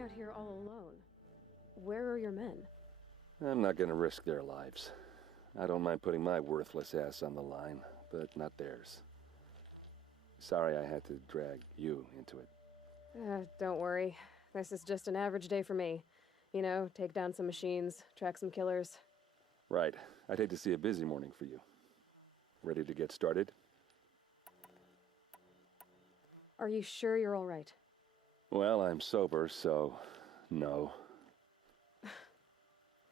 out here all alone. Where are your men? I'm not gonna risk their lives. I don't mind putting my worthless ass on the line, but not theirs. Sorry I had to drag you into it. Don't worry. This is just an average day for me. You know, take down some machines, track some killers. Right. I'd hate to see a busy morning for you. Ready to get started? Are you sure you're all right? Well, I'm sober, so no.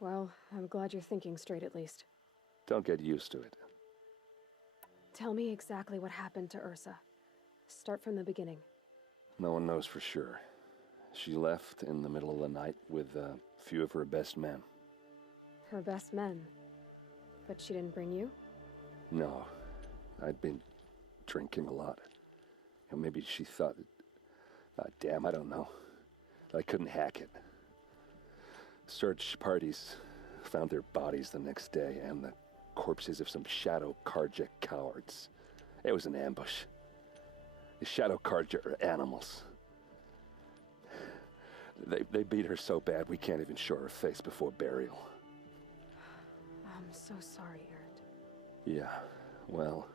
Well, I'm glad you're thinking straight at least. Don't get used to it. Tell me exactly what happened to Ursa. Start from the beginning. No one knows for sure. She left in the middle of the night with a few of her best men. Her best men? But she didn't bring you? No. I'd been drinking a lot. And maybe she thought... damn, I don't know. I couldn't hack it. Search parties found their bodies the next day and the corpses of some Shadow Karja cowards. It was an ambush. The Shadow Karja are animals. They beat her so bad we can't even show her face before burial. I'm so sorry, Erend. Yeah, well,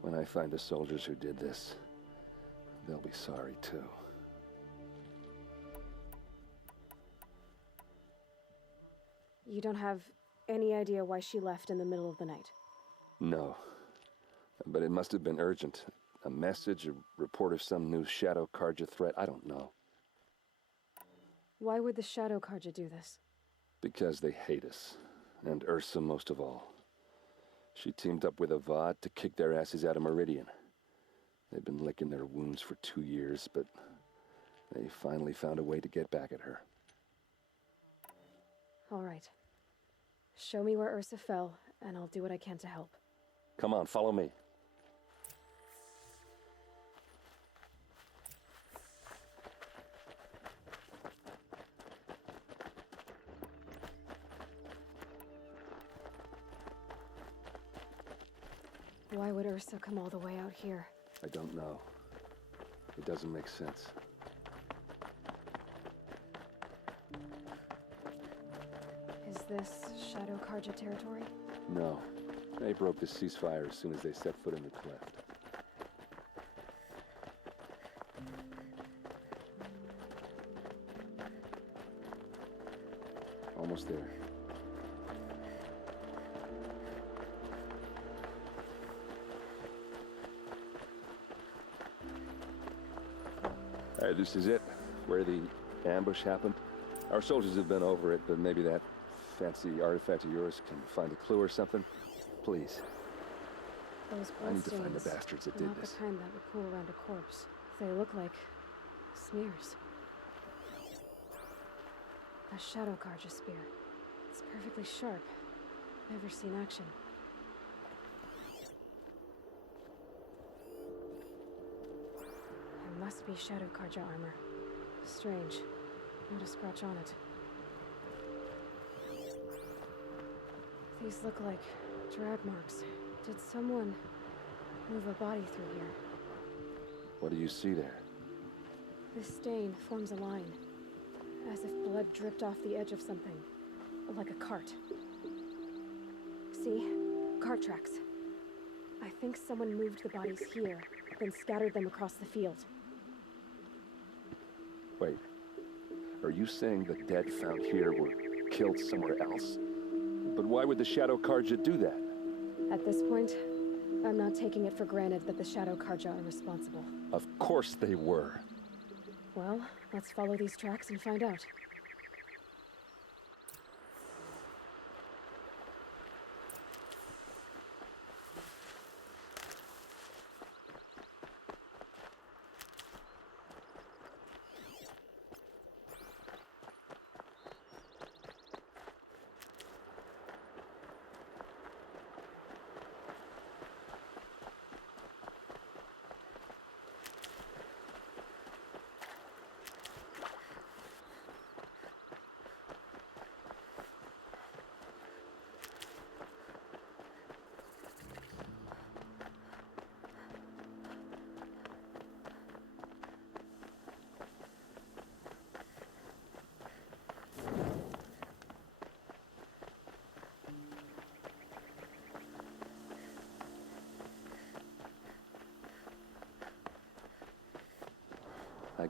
when I find the soldiers who did this, they'll be sorry too. You don't have any idea why she left in the middle of the night? No, but it must have been urgent. A message, a report of some new Shadow Karja threat, I don't know. Why would the Shadow Karja do this? Because they hate us, and Ursa most of all. She teamed up with Avad to kick their asses out of Meridian. They've been licking their wounds for 2 years, but they finally found a way to get back at her. All right. Show me where Ursa fell, and I'll do what I can to help. Come on, follow me. Why would Ursa come all the way out here? I don't know. It doesn't make sense. Is this Shadow Karja territory? No. They broke the ceasefire as soon as they set foot in the cleft. Almost there. Alright, this is it. Where the ambush happened. Our soldiers have been over it, but maybe that fancy artifact of yours can find a clue or something. Please. Those I need to find the bloodstains bastards that are did not this. the kind that would pool around a corpse. They look like smears. A Shadow Karja spear. It's perfectly sharp. Never seen action. It must be Shadow Karja armor. Strange. Not a scratch on it. These look like drag marks. Did someone move a body through here? What do you see there? This stain forms a line, as if blood dripped off the edge of something, like a cart. See? Cart tracks. I think someone moved the bodies here, then scattered them across the field. Wait. Are you saying the dead found here were killed somewhere else? But why would the Shadow Karja do that? At this point, I'm not taking it for granted that the Shadow Karja are responsible. Of course they were. Well, let's follow these tracks and find out.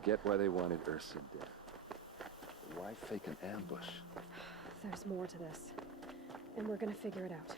get why they wanted Ursa dead. But why fake an ambush? There's more to this. And we're gonna figure it out.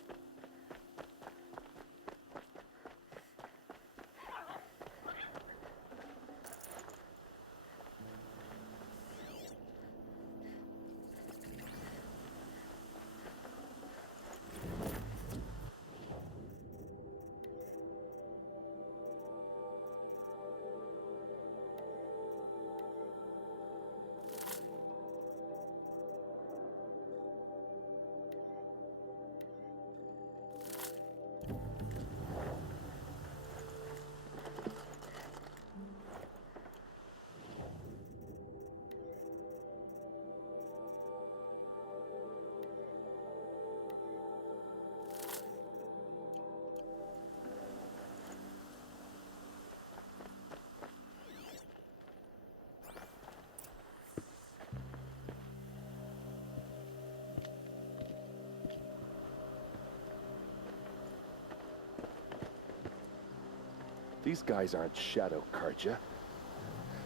These guys aren't Shadow Karja.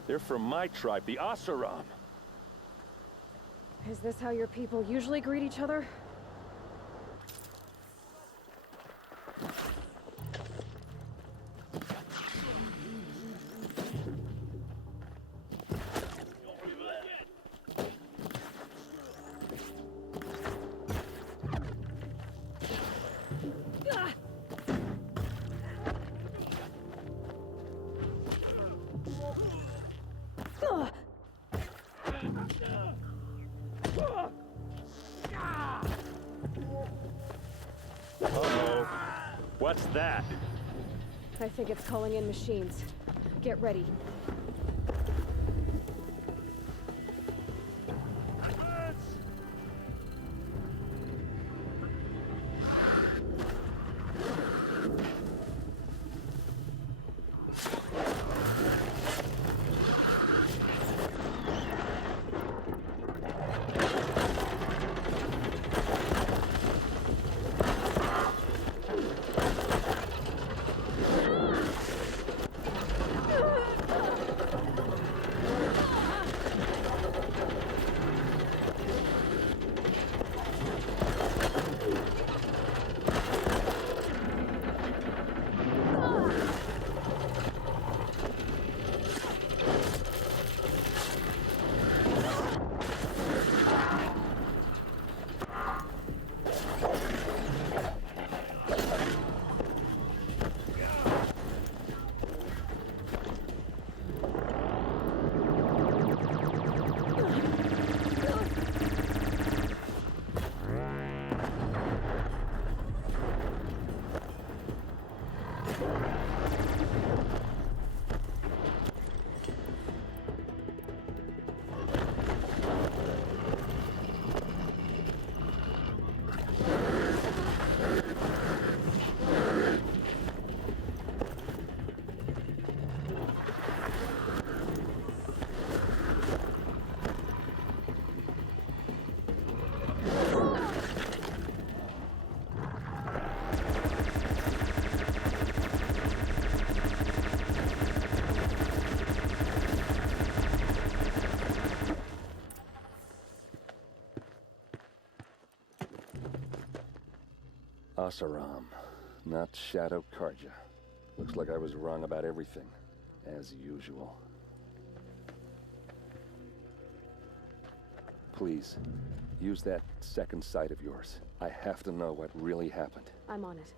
They're from my tribe, the Oseram. Is this how your people usually greet each other? Uh-oh. What's that? I think it's calling in machines. Get ready. Oseram, not Shadow Karja. Looks like I was wrong about everything, as usual. Please, use that second sight of yours. I have to know what really happened. I'm on it.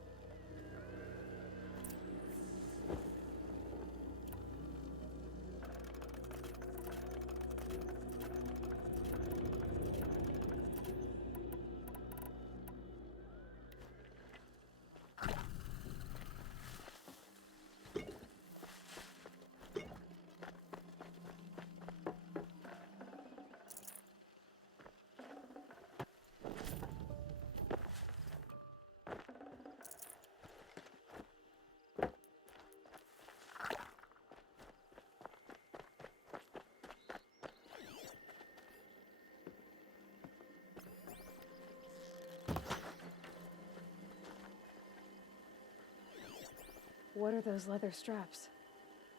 What are those leather straps?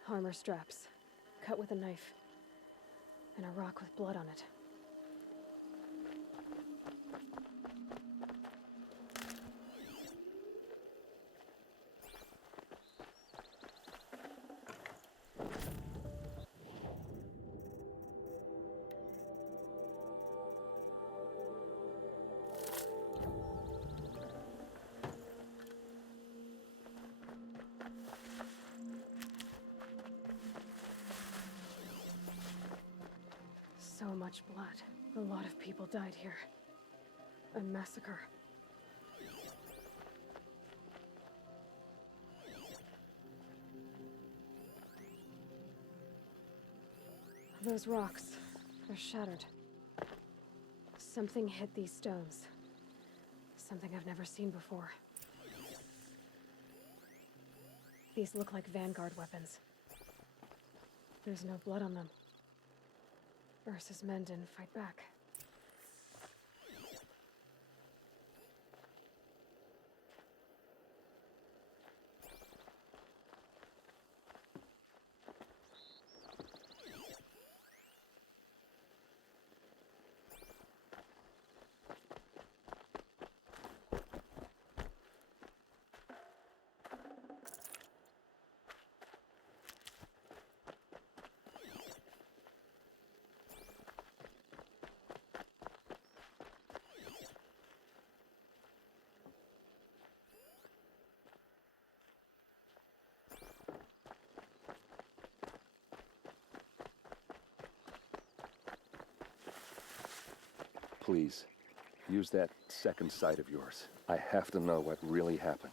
Armor straps. Cut with a knife. and a rock with blood on it. So much blood. A lot of people died here. A massacre. Those rocks, they're shattered. Something hit these stones. Something I've never seen before. These look like vanguard weapons. There's no blood on them. Ursa's men didn't fight back. Please, use that second sight of yours. I have to know what really happened.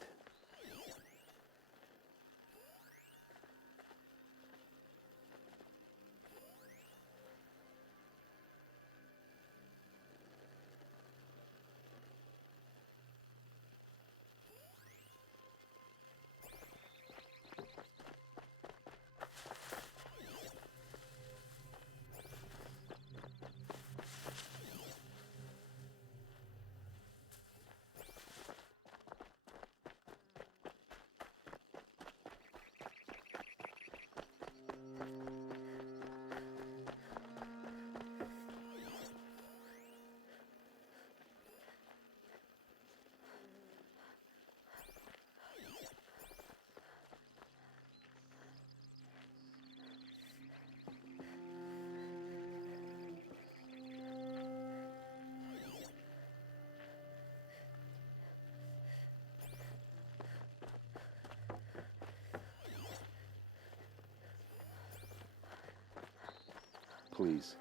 Please,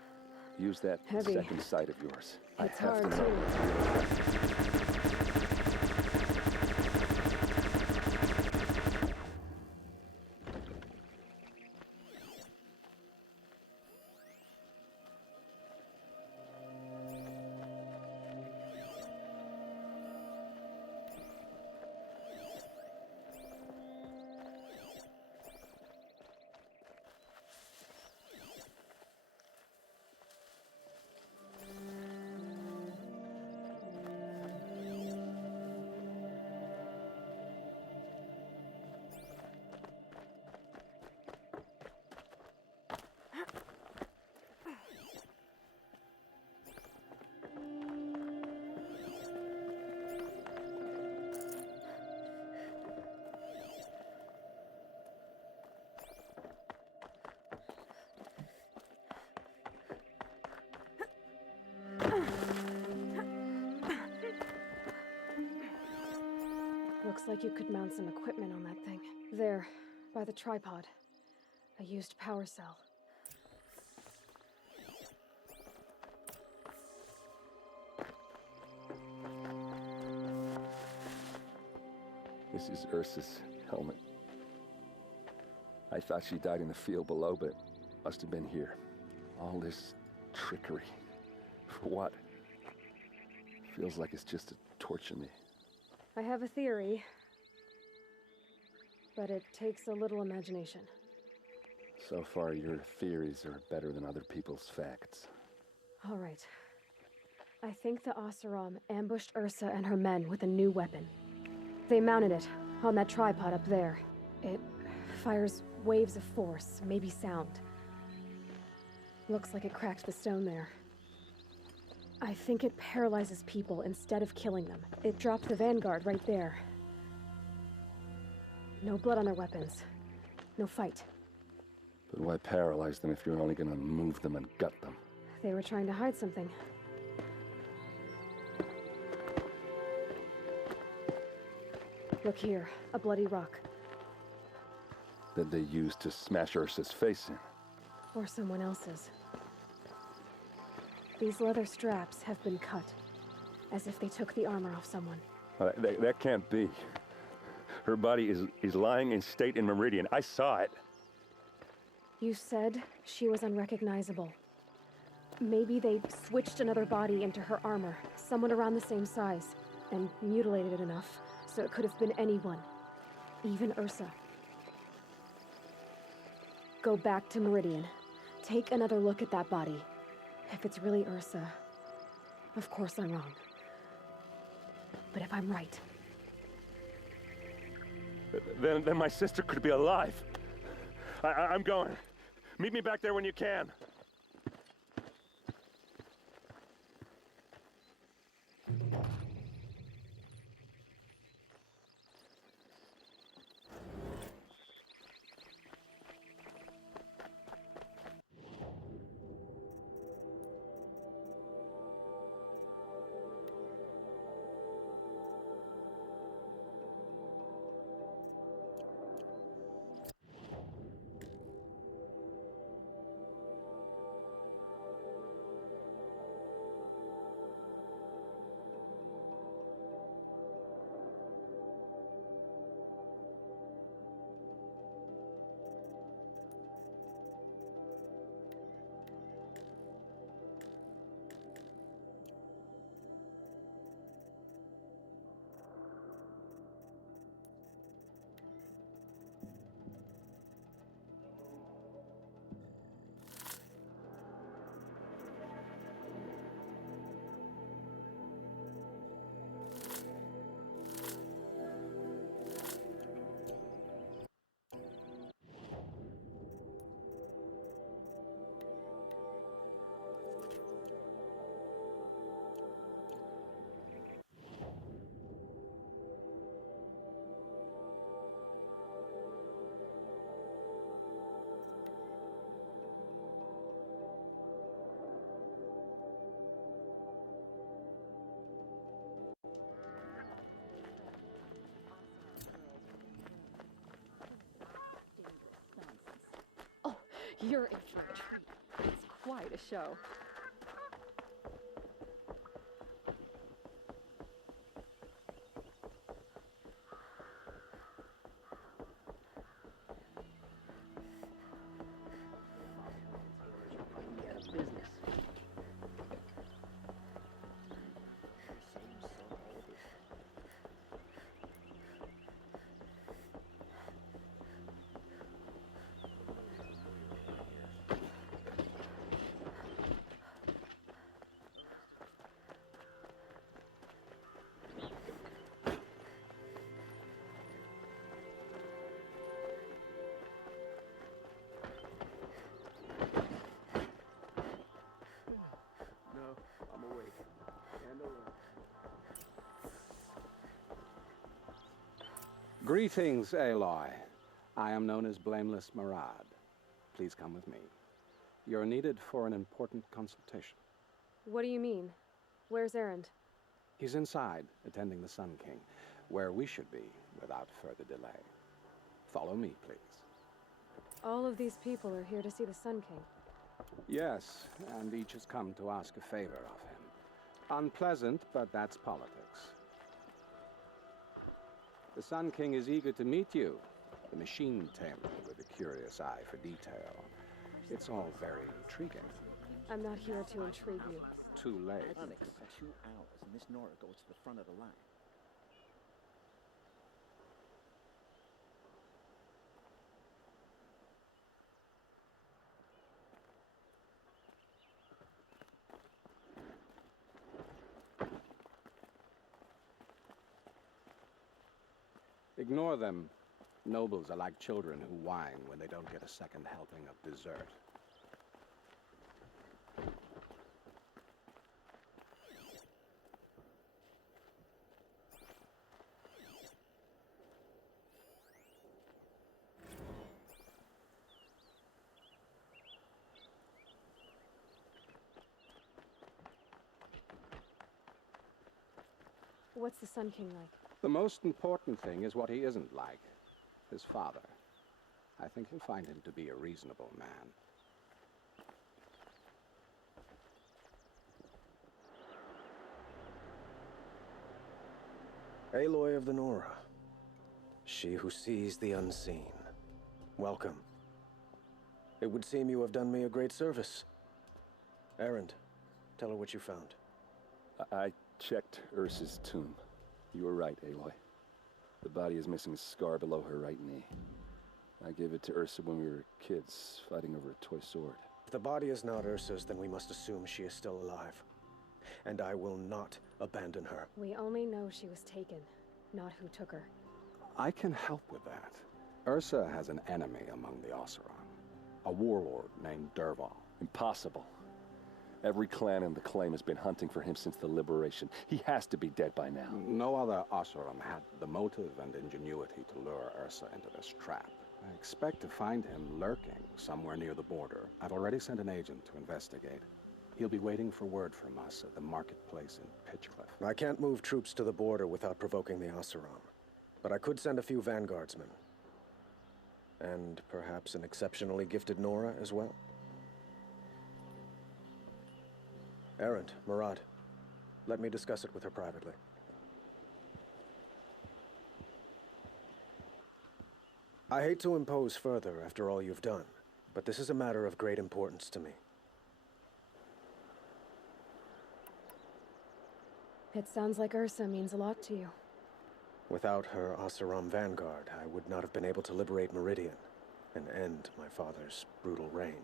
use that Heavy. second sight of yours. It's I have hard to know. Looks like you could mount some equipment on that thing. There, by the tripod. A used power cell. This is Ursa's helmet. I thought she died in the field below, but must have been here. All this trickery. For what? Feels like it's just to torture me. I have a theory, but it takes a little imagination. So far, your theories are better than other people's facts. All right. I think the Oseram ambushed Ursa and her men with a new weapon. They mounted it on that tripod up there. It fires waves of force, maybe sound. Looks like it cracked the stone there. I think it paralyzes people instead of killing them. It dropped the vanguard right there. No blood on their weapons. No fight. But why paralyze them if you're only gonna move them and gut them? They were trying to hide something. Look here, a bloody rock. That they used to smash Ursa's face in. Or someone else's. These leather straps have been cut, as if they took the armor off someone. That can't be. Her body is lying in state in Meridian. I saw it. You said she was unrecognizable. Maybe they switched another body into her armor, someone around the same size, and mutilated it enough so it could have been anyone, even Ursa. Go back to Meridian. Take another look at that body. If it's really Ursa, of course I'm wrong. But if I'm right... Then my sister could be alive. I'm going. Meet me back there when you can. You're in for a treat. It's quite a show. Greetings, Aloy. I am known as Blameless Marad. Please come with me. You're needed for an important consultation. What do you mean? Where's Erend? He's inside, attending the Sun King, where we should be without further delay. Follow me, please. All of these people are here to see the Sun King. Yes, and each has come to ask a favor of him. Unpleasant, but that's politics. The Sun King is eager to meet you, the machine tamer with a curious eye for detail. It's all very intriguing. I'm not here to intrigue you. Too late. I've been for 2 hours, and this Nora goes to the front of the line. Ignore them. Nobles are like children who whine when they don't get a second helping of dessert. What's the Sun King like? The most important thing is what he isn't like. His father. I think you'll find him to be a reasonable man. Aloy of the Nora. She who sees the unseen. Welcome. It would seem you have done me a great service. Erend, tell her what you found. I checked Ursa's tomb. You were right, Aloy. The body is missing a scar below her right knee. I gave it to Ursa when we were kids, fighting over a toy sword. If the body is not Ursa's, then we must assume she is still alive. And I will not abandon her. We only know she was taken, not who took her. I can help with that. Ursa has an enemy among the Oseram. A warlord named Dervahl. Impossible. Every clan in the claim has been hunting for him since the liberation. He has to be dead by now. No other Oseram had the motive and ingenuity to lure Ursa into this trap. I expect to find him lurking somewhere near the border. I've already sent an agent to investigate. He'll be waiting for word from us at the marketplace in Pitchcliff. I can't move troops to the border without provoking the Oseram. But I could send a few vanguardsmen. And perhaps an exceptionally gifted Nora as well. Erend, Murad, let me discuss it with her privately. I hate to impose further after all you've done, but this is a matter of great importance to me. It sounds like Ursa means a lot to you. Without her Oseram vanguard, I would not have been able to liberate Meridian and end my father's brutal reign.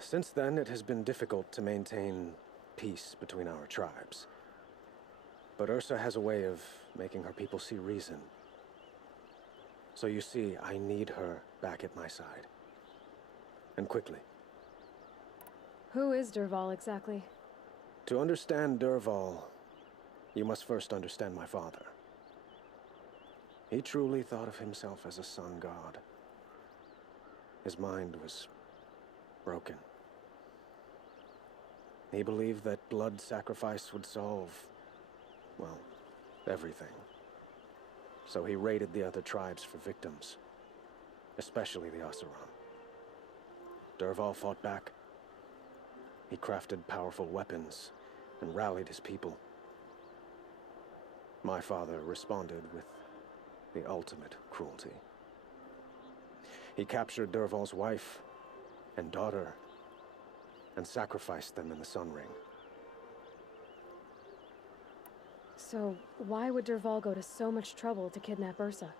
Since then, it has been difficult to maintain peace between our tribes. But Ursa has a way of making her people see reason. So you see, I need her back at my side. And quickly. Who is Dervahl exactly? To understand Dervahl, you must first understand my father. He truly thought of himself as a sun god. His mind was broken. He believed that blood sacrifice would solve, well, everything. So he raided the other tribes for victims, especially the Oseram. Dervahl fought back. He crafted powerful weapons and rallied his people. My father responded with the ultimate cruelty. He captured Dervahl's wife and daughter and sacrificed them in the Sun Ring. So, why would Dervahl go to so much trouble to kidnap Ursa?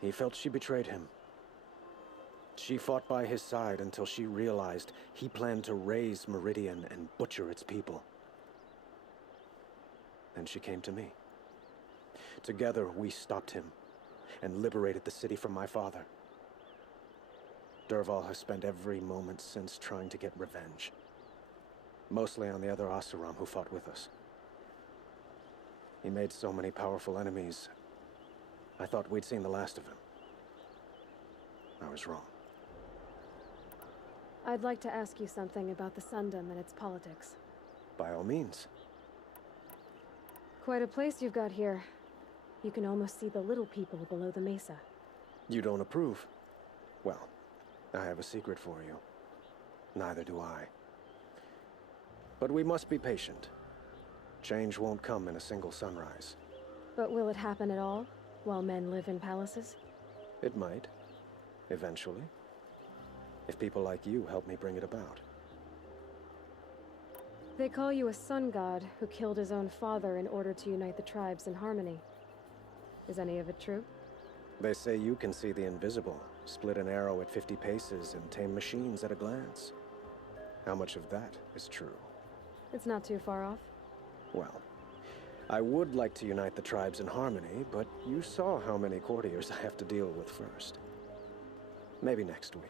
He felt she betrayed him. She fought by his side until she realized he planned to raise Meridian and butcher its people. Then she came to me. Together, we stopped him and liberated the city from my father. Dervahl has spent every moment since trying to get revenge. Mostly on the other Oseram who fought with us. He made so many powerful enemies, I thought we'd seen the last of him. I was wrong. I'd like to ask you something about the Sundom and its politics. By all means. Quite a place you've got here. You can almost see the little people below the mesa. You don't approve? Well, I have a secret for you. Neither do I. But we must be patient. Change won't come in a single sunrise. But will it happen at all, while men live in palaces? It might. Eventually. If people like you help me bring it about. They call you a sun god who killed his own father in order to unite the tribes in harmony. Is any of it true? They say you can see the invisible, split an arrow at 50 paces, and tame machines at a glance. How much of that is true? It's not too far off. Well, I would like to unite the tribes in harmony, but you saw how many courtiers I have to deal with first. Maybe next week.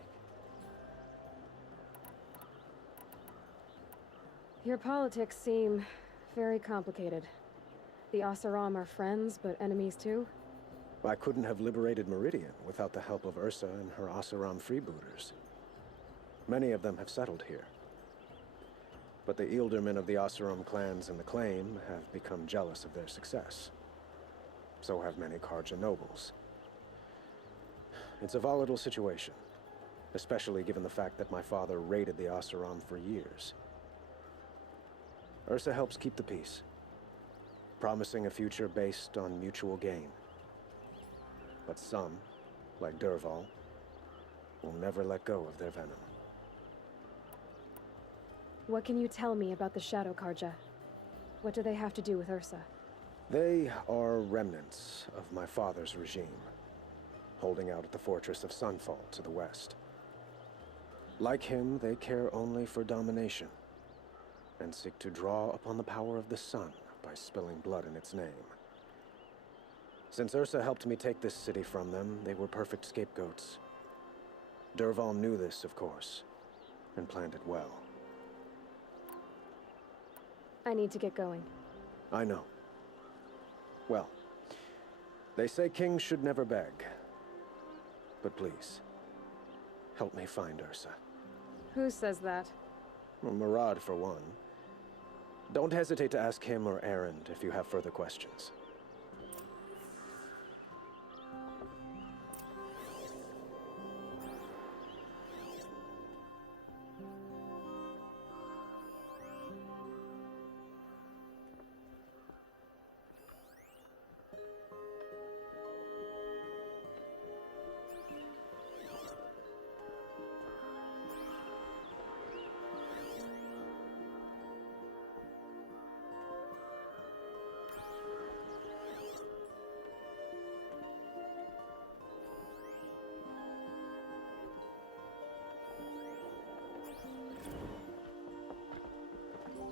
Your politics seem very complicated. The Oseram are friends, but enemies too? I couldn't have liberated Meridian without the help of Ursa and her Oseram freebooters. Many of them have settled here. But the ealdormen of the Oseram clans in the claim have become jealous of their success. So have many Karja nobles. It's a volatile situation, especially given the fact that my father raided the Oseram for years. Ursa helps keep the peace, promising a future based on mutual gain. But some, like Dervahl, will never let go of their venom. What can you tell me about the Shadow Karja? What do they have to do with Ursa? They are remnants of my father's regime, holding out at the fortress of Sunfall to the west. Like him, they care only for domination, and seek to draw upon the power of the sun by spilling blood in its name. Since Ursa helped me take this city from them, they were perfect scapegoats. Dervahl knew this, of course, and planned it well. I need to get going. I know. Well, they say kings should never beg. But please, help me find Ursa. Who says that? Well, Murad, for one. Don't hesitate to ask him or Erend if you have further questions.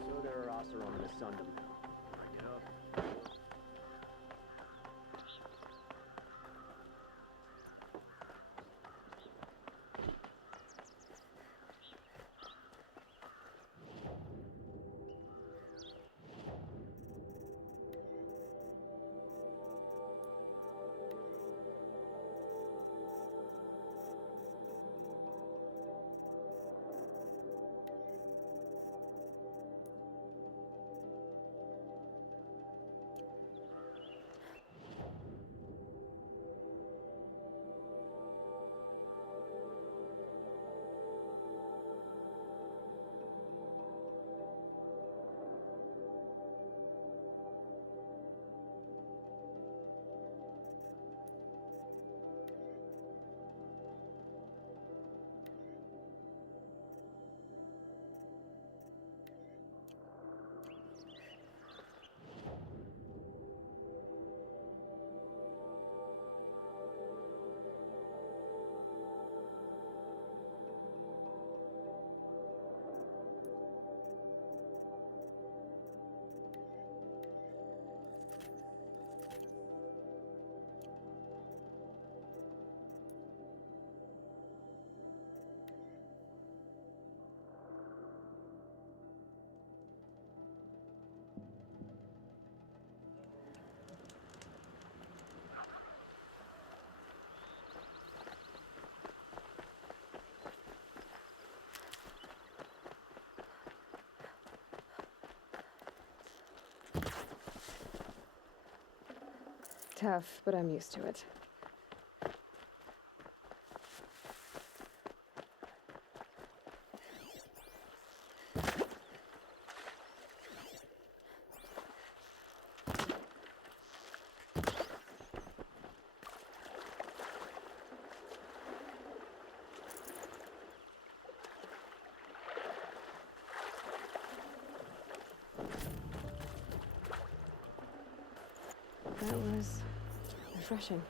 So there are Oseram and Asundum now. Bring it up. Tough, but I'm used to it. That was refreshing.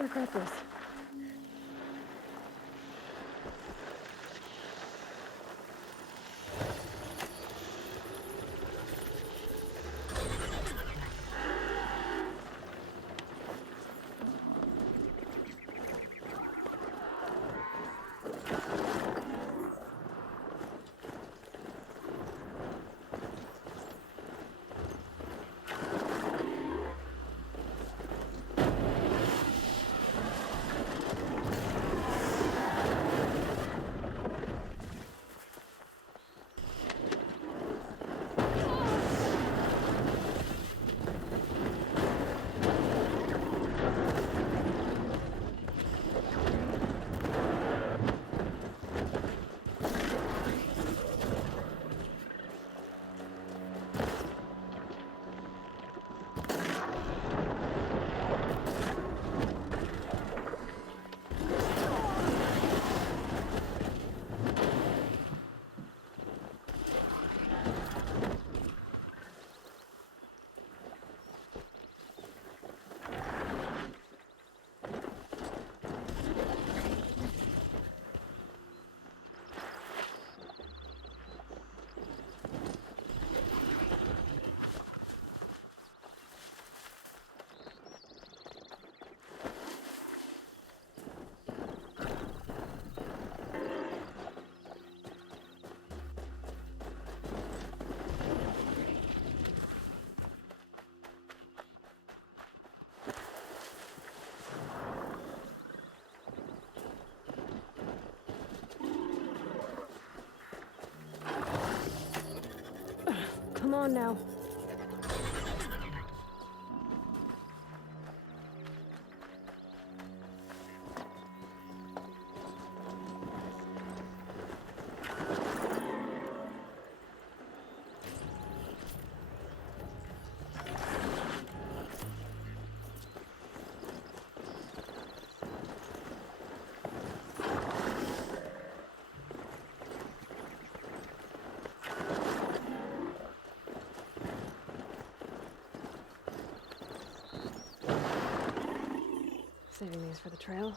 might regret this. Come on now. Saving these for the trail.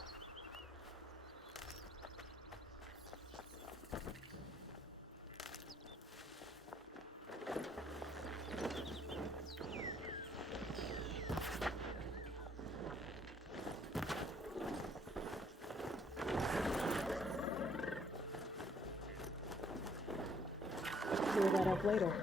Clear that up later.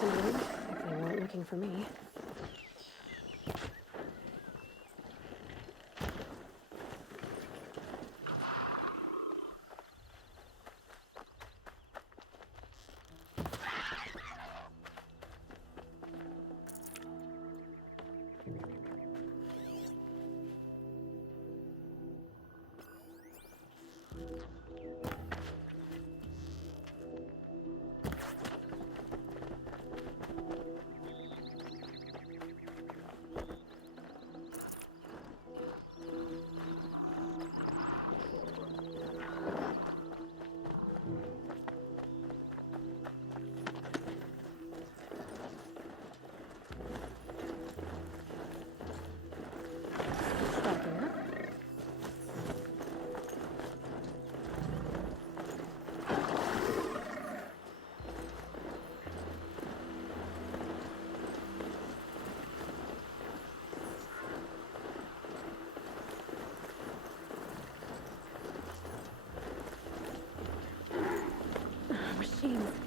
fascinating, if they weren't looking for me. Machines.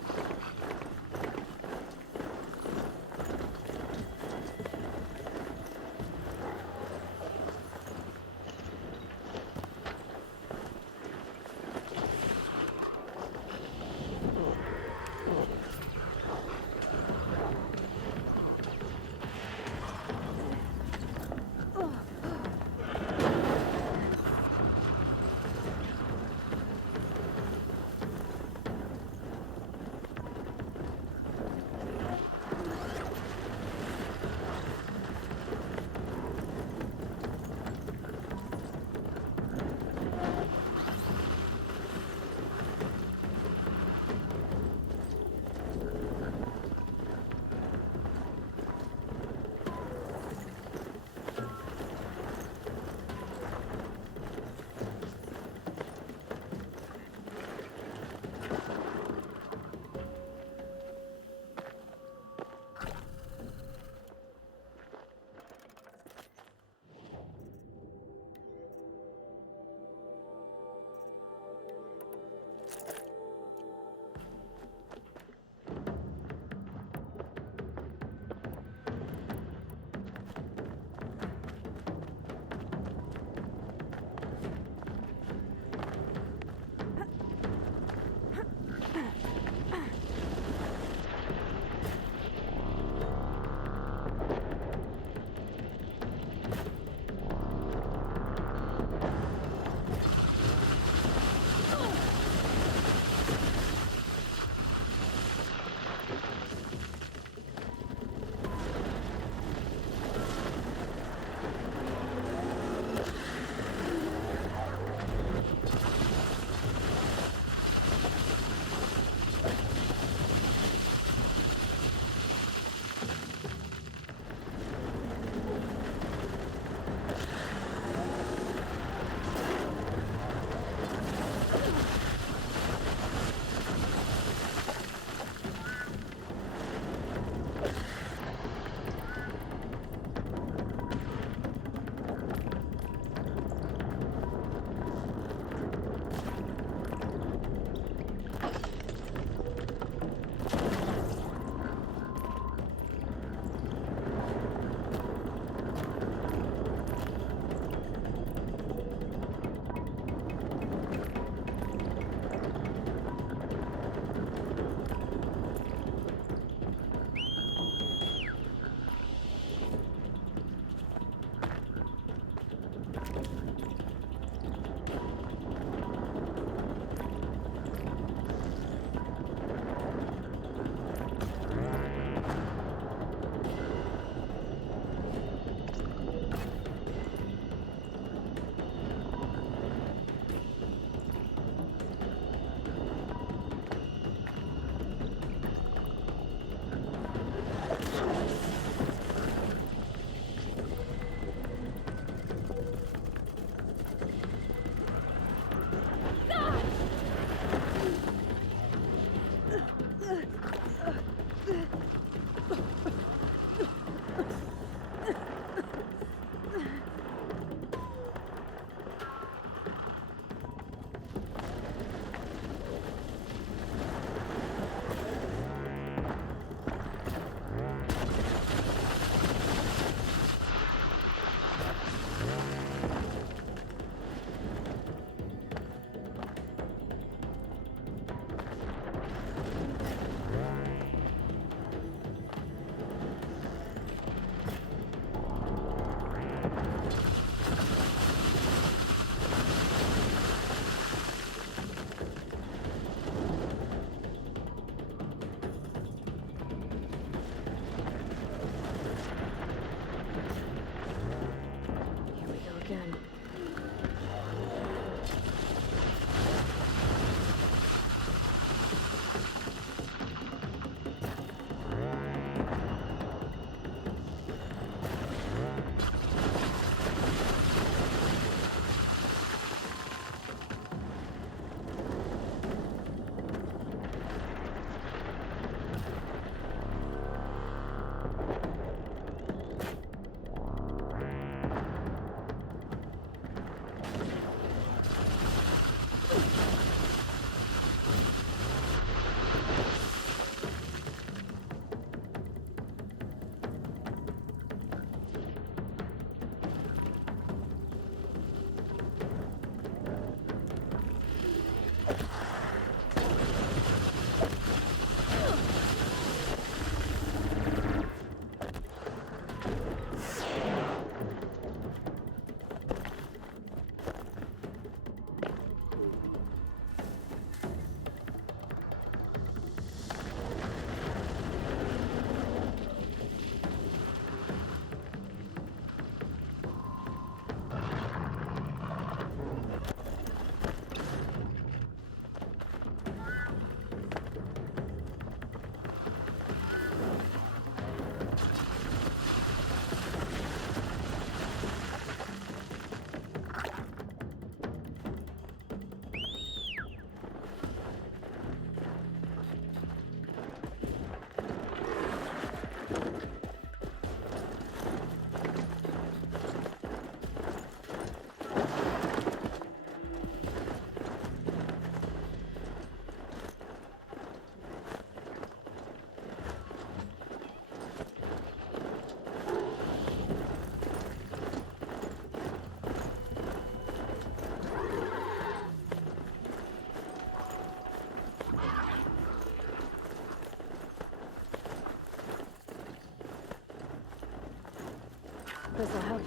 This'll help.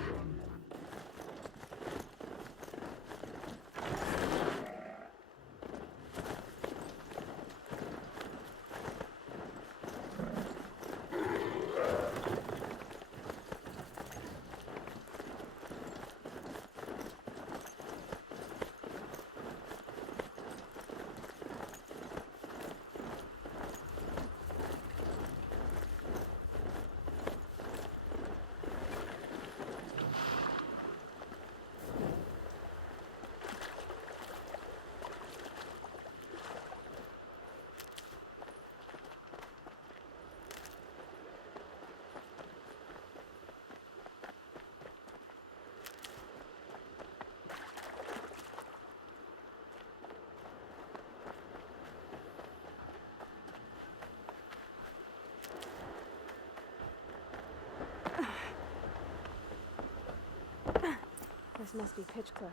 This must be Pitchcliff.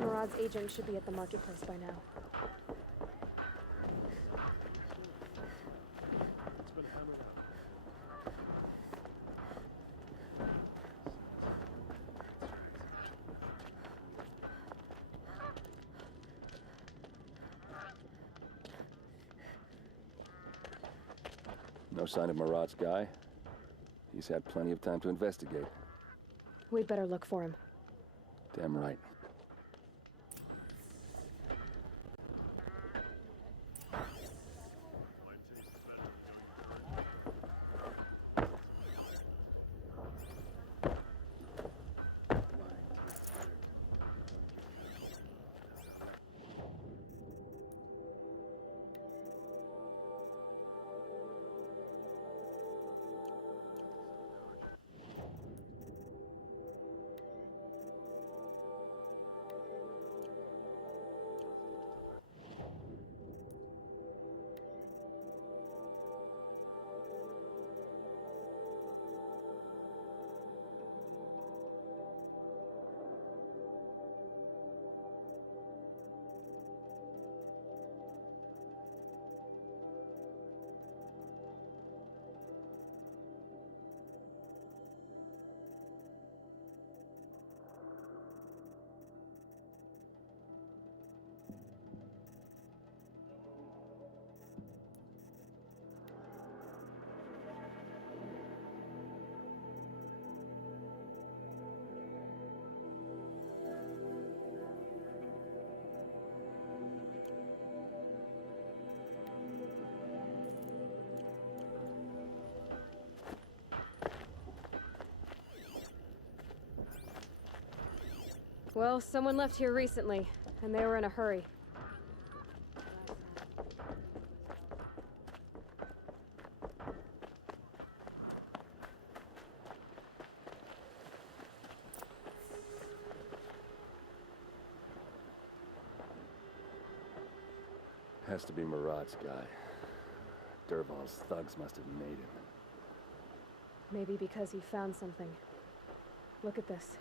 Murad's agent should be at the marketplace by now. No sign of Murad's guy. He's had plenty of time to investigate. We'd better look for him. Damn right. Well, someone left here recently, and they were in a hurry. Has to be Murad's guy. Dervahl's thugs must have made him. Maybe because he found something. Look at this.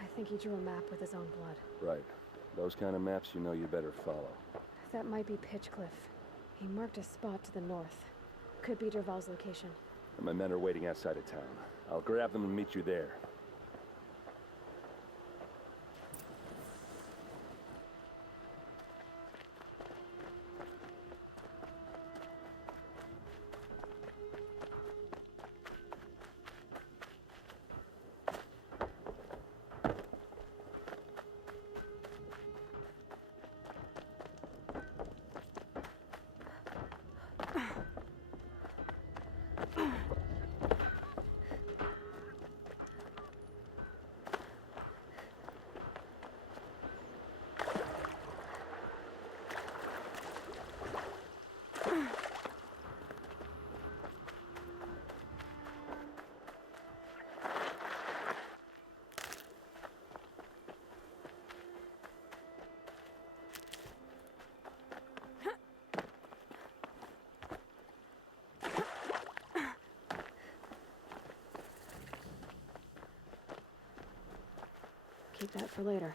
I think he drew a map with his own blood. Right. Those kind of maps, you know you better follow. That might be Pitchcliff. He marked a spot to the north. Could be Derval's location. And my men are waiting outside of town. I'll grab them and meet you there. Keep that for later.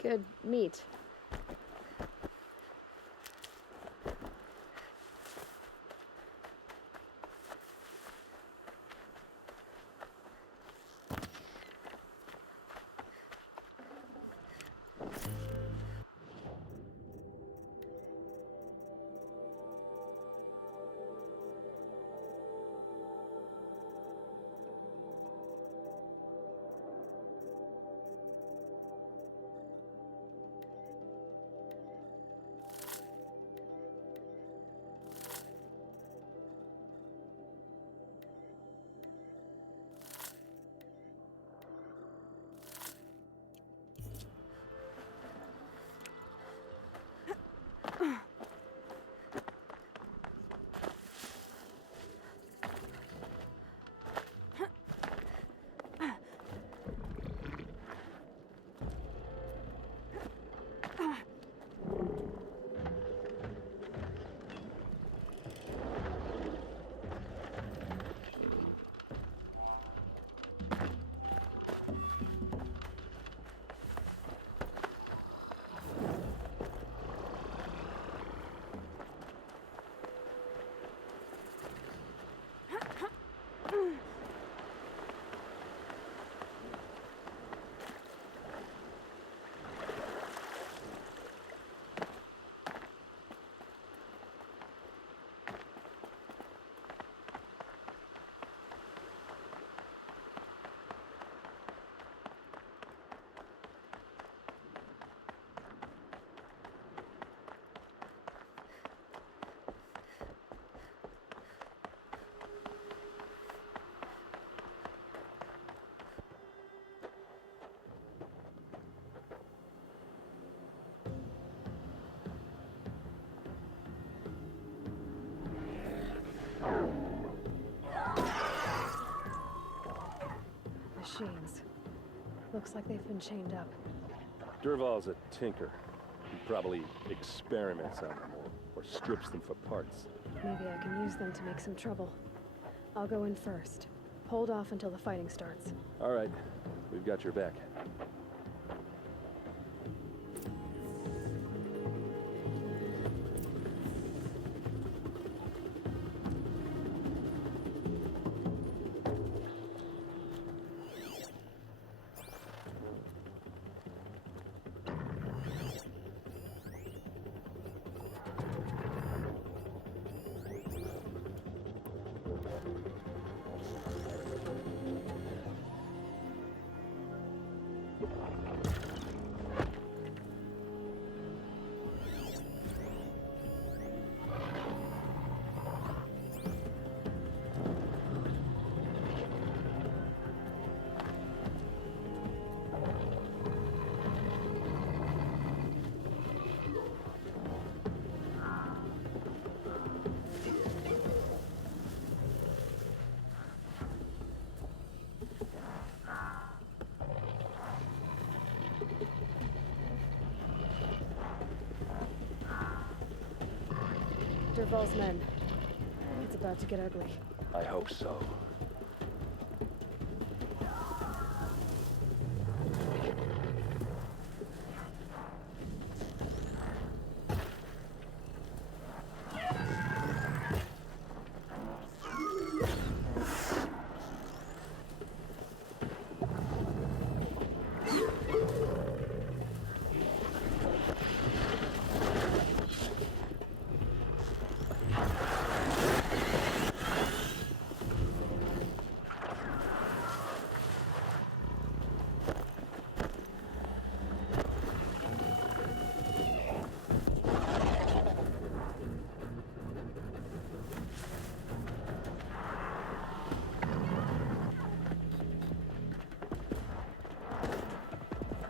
Good meat. machines. Looks like they've been chained up. Durval's a tinker. He probably experiments on them or strips them for parts. Maybe I can use them to make some trouble. I'll go in first. Hold off until the fighting starts. All right, we've got your back. Durval's men. It's about to get ugly. I hope so.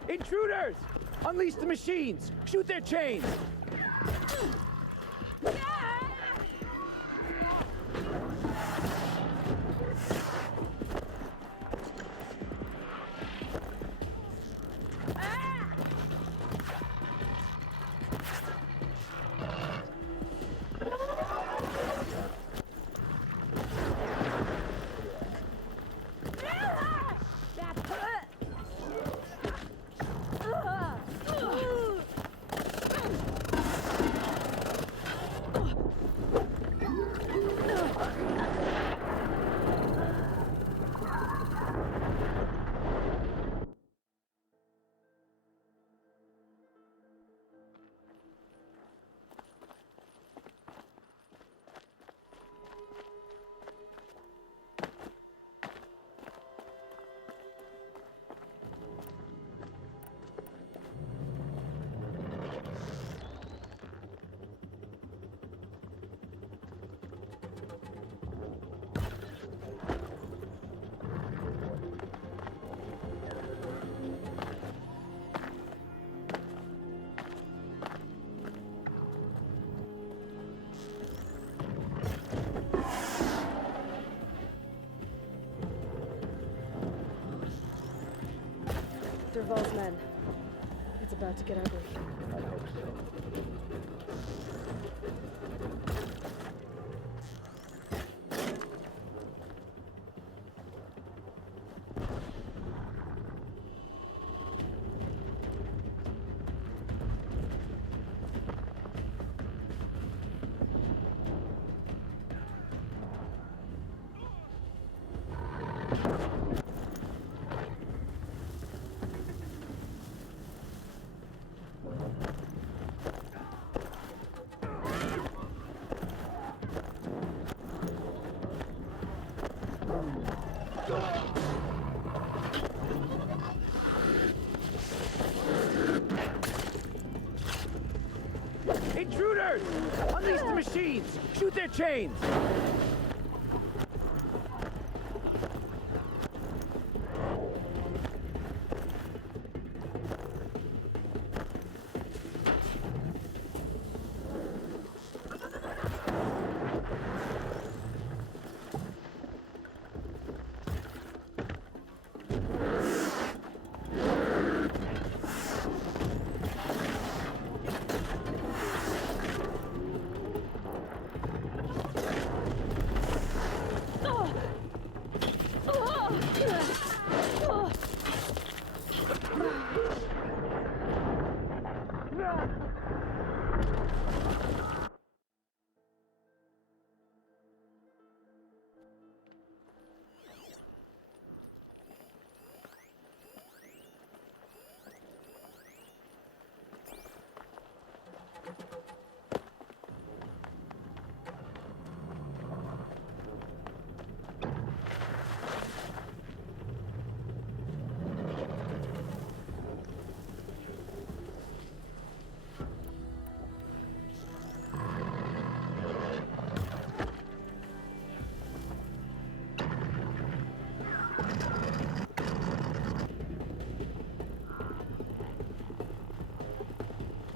Intruders! Unleash the machines! Shoot their chains! Durval's men. It's about to get ugly. I hope so. Intruders! Unleash the machines! Shoot their chains!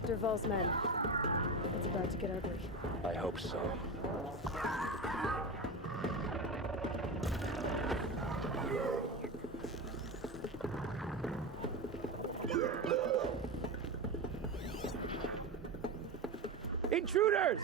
Derval's men. It's about to get ugly. I hope so. Intruders!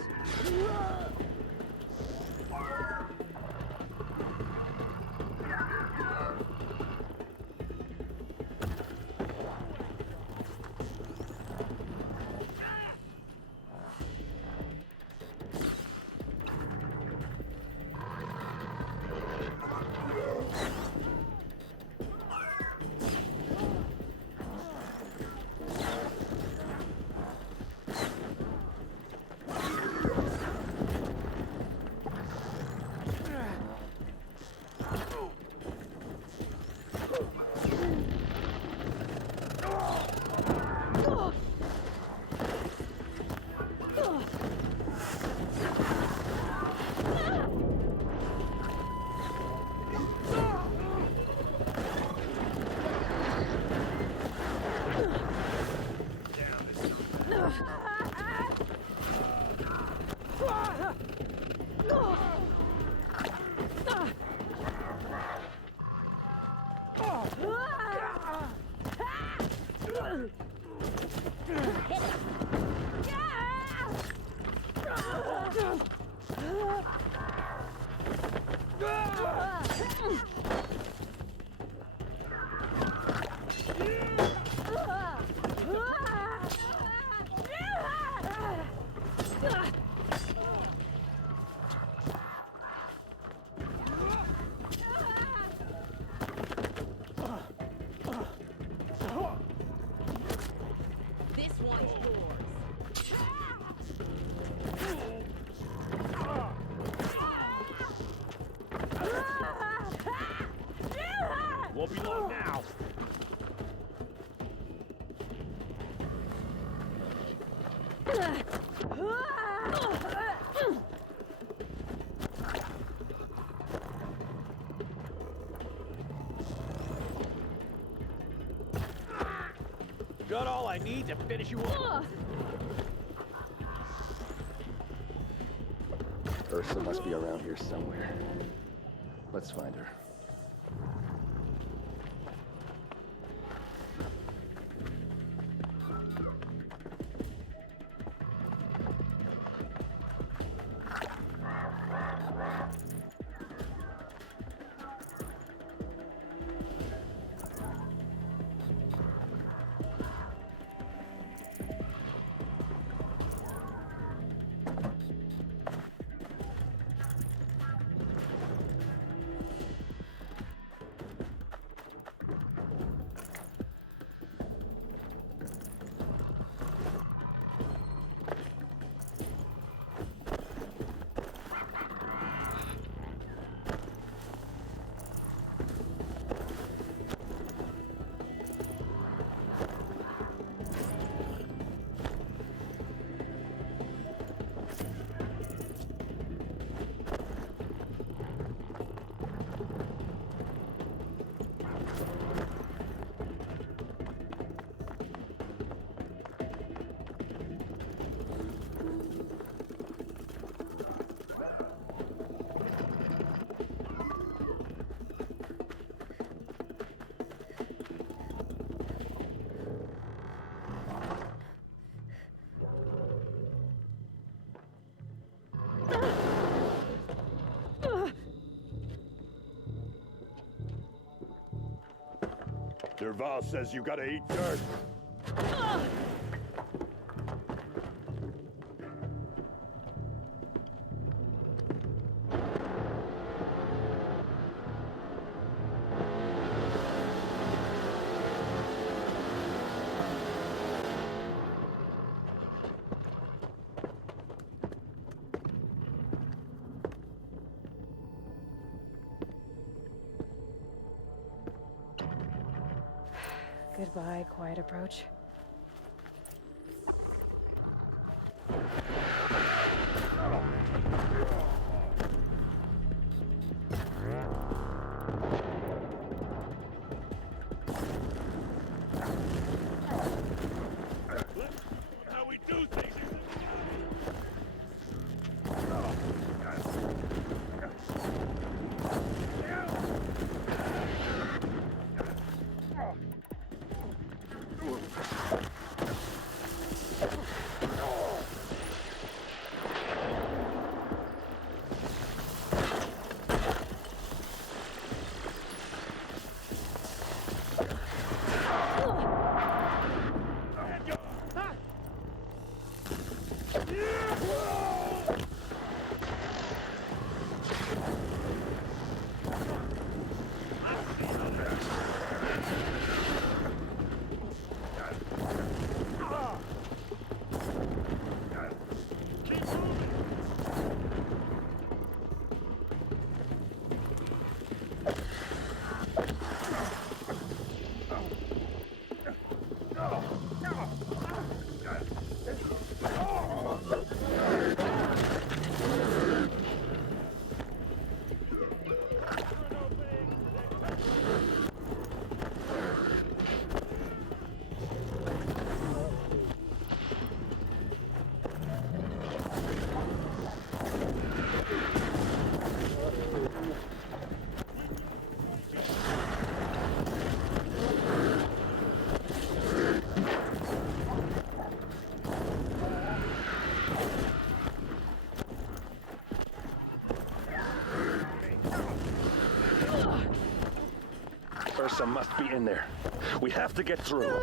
This one's yours. Won't be long now. Got all I need to finish you off. Ursa must be around here somewhere. Let's find her. Derval says you gotta eat dirt. Goodbye, quiet approach. How we Ursa must be in there. We have to get through.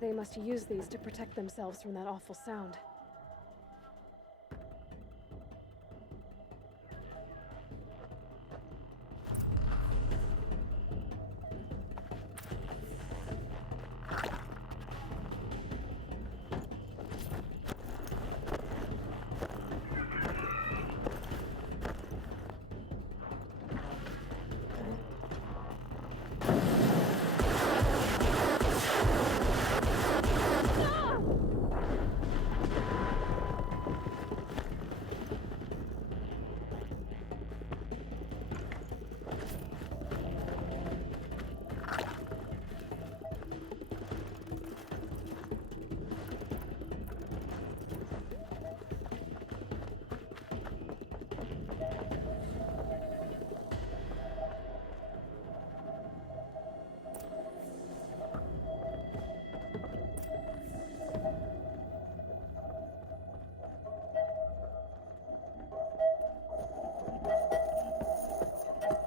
They must use these to protect themselves from that awful sound.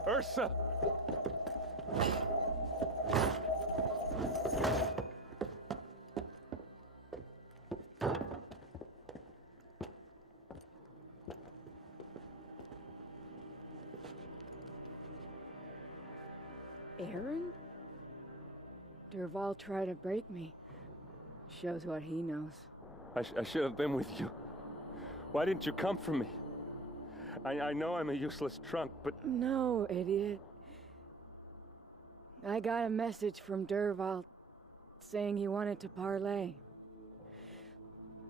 Ursa! Aaron? Dervahl tried to break me. Shows what he knows. I should have been with you. Why didn't you come for me? I know I'm a useless trunk, but... No, idiot. I got a message from Dervahl saying he wanted to parlay.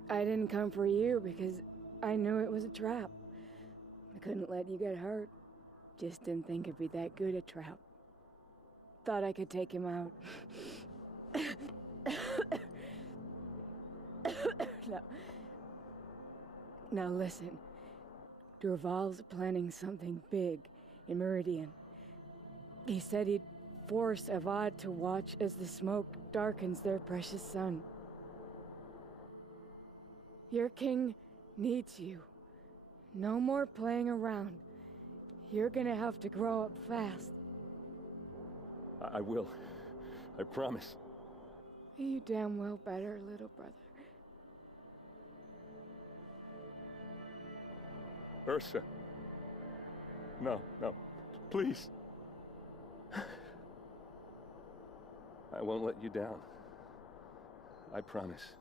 I didn't come for you because I knew it was a trap. I couldn't let you get hurt. Just didn't think it'd be that good a trap. Thought I could take him out. Now listen. Dervahl's planning something big in Meridian. He said he'd force Avad to watch as the smoke darkens their precious sun. Your king needs you. No more playing around. You're gonna have to grow up fast. I will. I promise. You damn well better, little brother. Ursa. No, please. I won't let you down. I promise.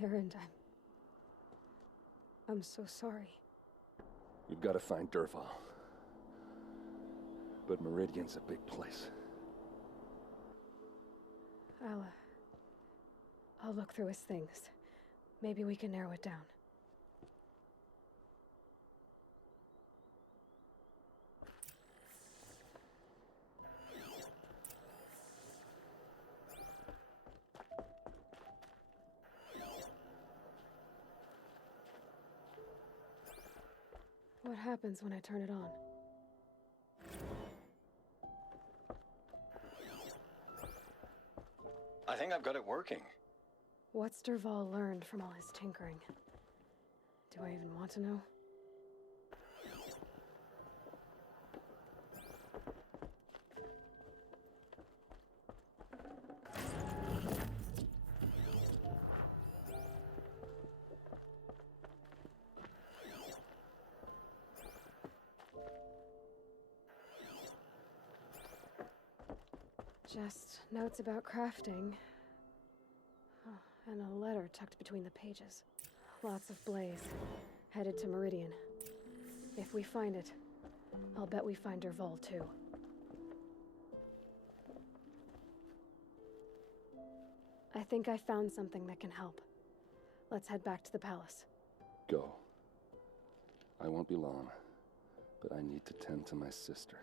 Erend, I'm so sorry. You've got to find Dervahl. But Meridian's a big place. I'll look through his things. Maybe we can narrow it down. What happens when I turn it on? I think I've got it working. What's Dervahl learned from all his tinkering? Do I even want to know? Just notes about crafting. Oh, and a letter tucked between the pages. Lots of blaze. Headed to Meridian. If we find it, I'll bet we find Derval too. I think I found something that can help. Let's head back to the palace. Go. I won't be long, but I need to tend to my sister.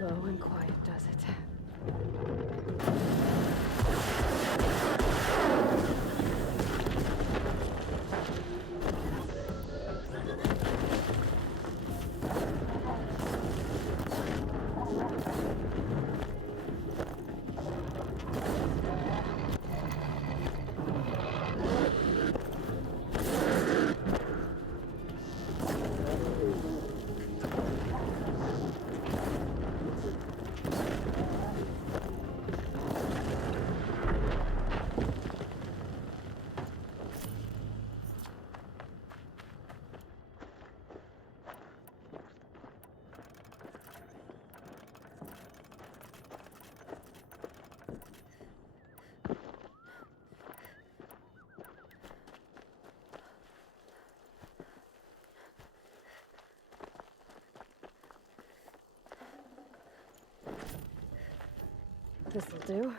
Low and quiet does it. This'll do.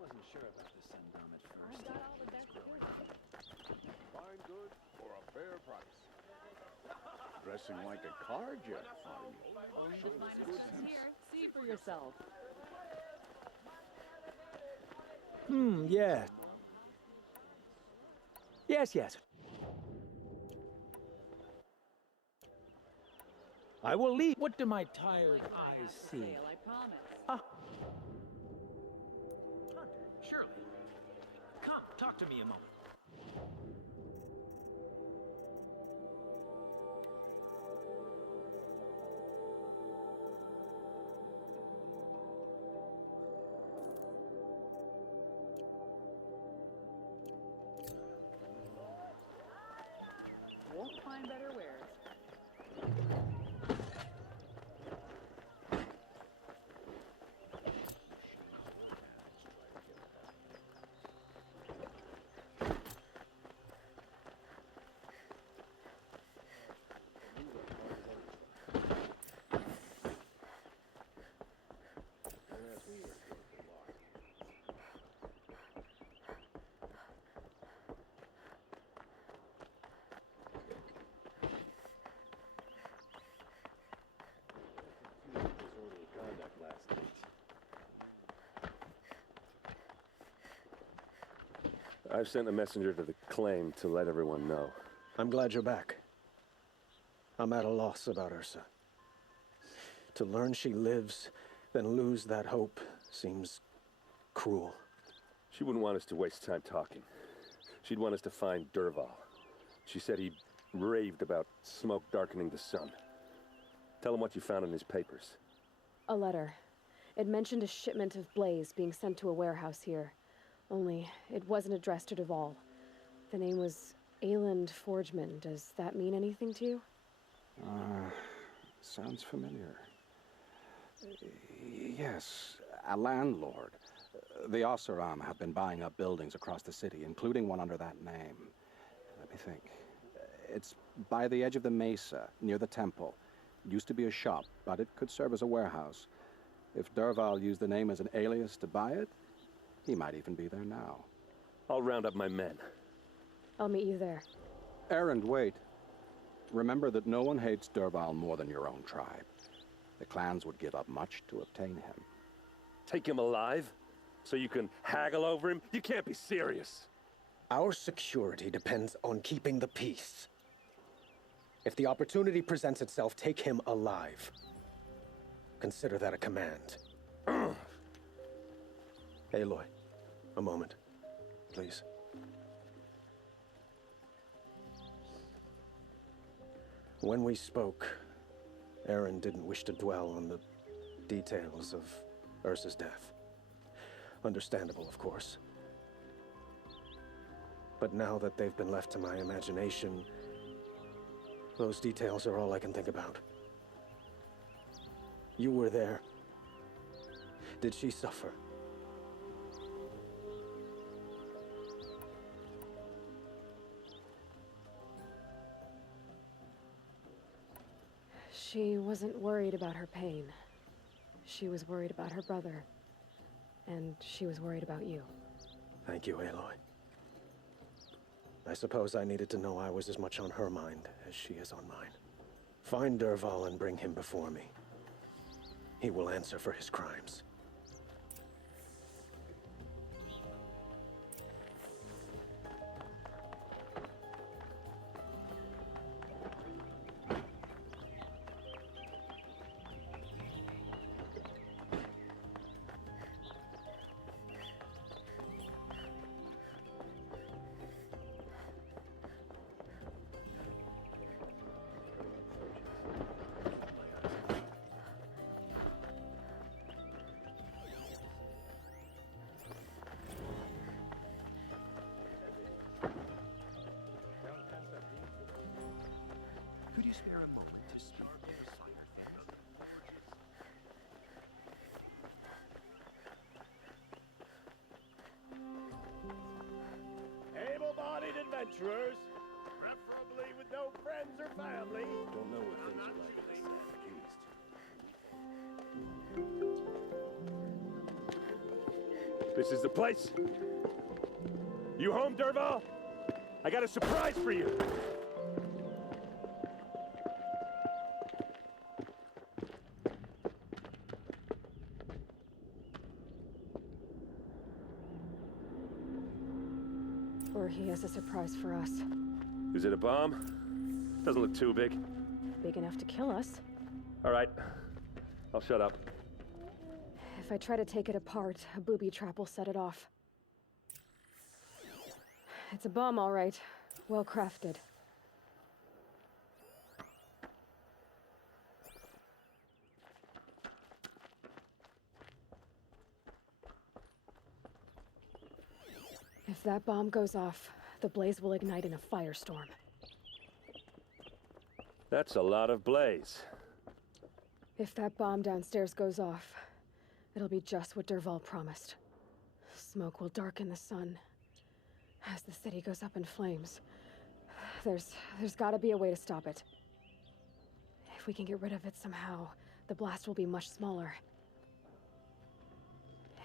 Wasn't sure about the sundown at first. Fine goods for a fair price. Dressing like a car jet, are you? Here, see for yourself. Yeah. Yes. I will leave. What do my tired eyes see? Sale, I promise. Hunter, surely. Talk to me a moment. Won't find better wares. I've sent a messenger to the claim to let everyone know. I'm glad you're back. I'm at a loss about Ursa. To learn she lives, then lose that hope seems cruel. She wouldn't want us to waste time talking. She'd want us to find Dervahl. She said he raved about smoke darkening the sun. Tell him what you found in his papers. A letter. It mentioned a shipment of blaze being sent to a warehouse here. Only, it wasn't addressed to Dervahl. The name was Ayland Forgeman. Does that mean anything to you? Sounds familiar. Yes, a landlord. The Oseram have been buying up buildings across the city, including one under that name. Let me think. It's by the edge of the mesa, near the temple. It used to be a shop, but it could serve as a warehouse. If Dervahl used the name as an alias to buy it, he might even be there now. I'll round up my men. I'll meet you there. Erend, wait. Remember that no one hates Dervahl more than your own tribe. The clans would give up much to obtain him. Take him alive? So you can haggle over him? You can't be serious. Our security depends on keeping the peace. If the opportunity presents itself, take him alive. Consider that a command. Aloy, a moment, please. When we spoke, Erend didn't wish to dwell on the details of Ursa's death. Understandable, of course. But now that they've been left to my imagination, those details are all I can think about. You were there. Did she suffer? She wasn't worried about her pain. She was worried about her brother. And she was worried about you. Thank you, Aloy. I suppose I needed to know I was as much on her mind as she is on mine. Find Dervahl and bring him before me. He will answer for his crimes. Could you spare a moment to speak to the sire? Able-bodied adventurers, preferably with no friends or family. Don't know what things are like in the East. This is the place. You home, Dervahl? I got a surprise for you. Or he has a surprise for us. Is it a bomb? Doesn't look too big. Big enough to kill us. All right. I'll shut up. If I try to take it apart, a booby trap will set it off. It's a bomb, all right. Well crafted. If that bomb goes off, the blaze will ignite in a firestorm. That's a lot of blaze. If that bomb downstairs goes off, it'll be just what Dervahl promised. Smoke will darken the sun as the city goes up in flames. There's gotta be a way to stop it. If we can get rid of it somehow, the blast will be much smaller.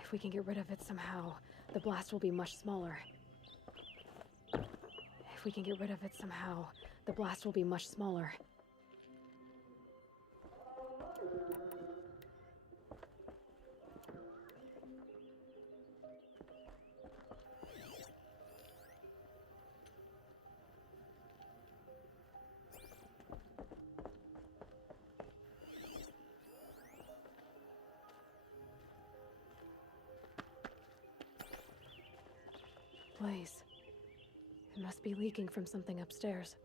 If we can get rid of it somehow, the blast will be much smaller. If we can get rid of it somehow, the blast will be much smaller. Blaze. It must be leaking from something upstairs.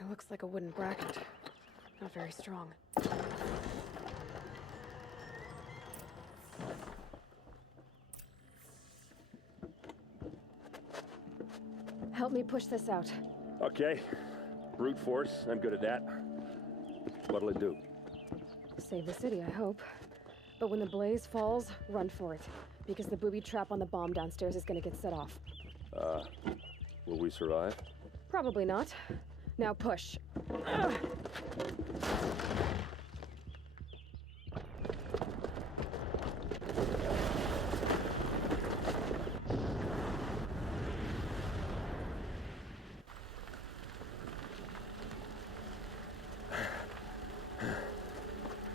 It looks like a wooden bracket. Not very strong. Help me push this out. Okay. Brute force, I'm good at that. What'll it do? Save the city, I hope. But when the blaze falls, run for it. Because the booby trap on the bomb downstairs is gonna get set off. Will we survive? Probably not. Now push.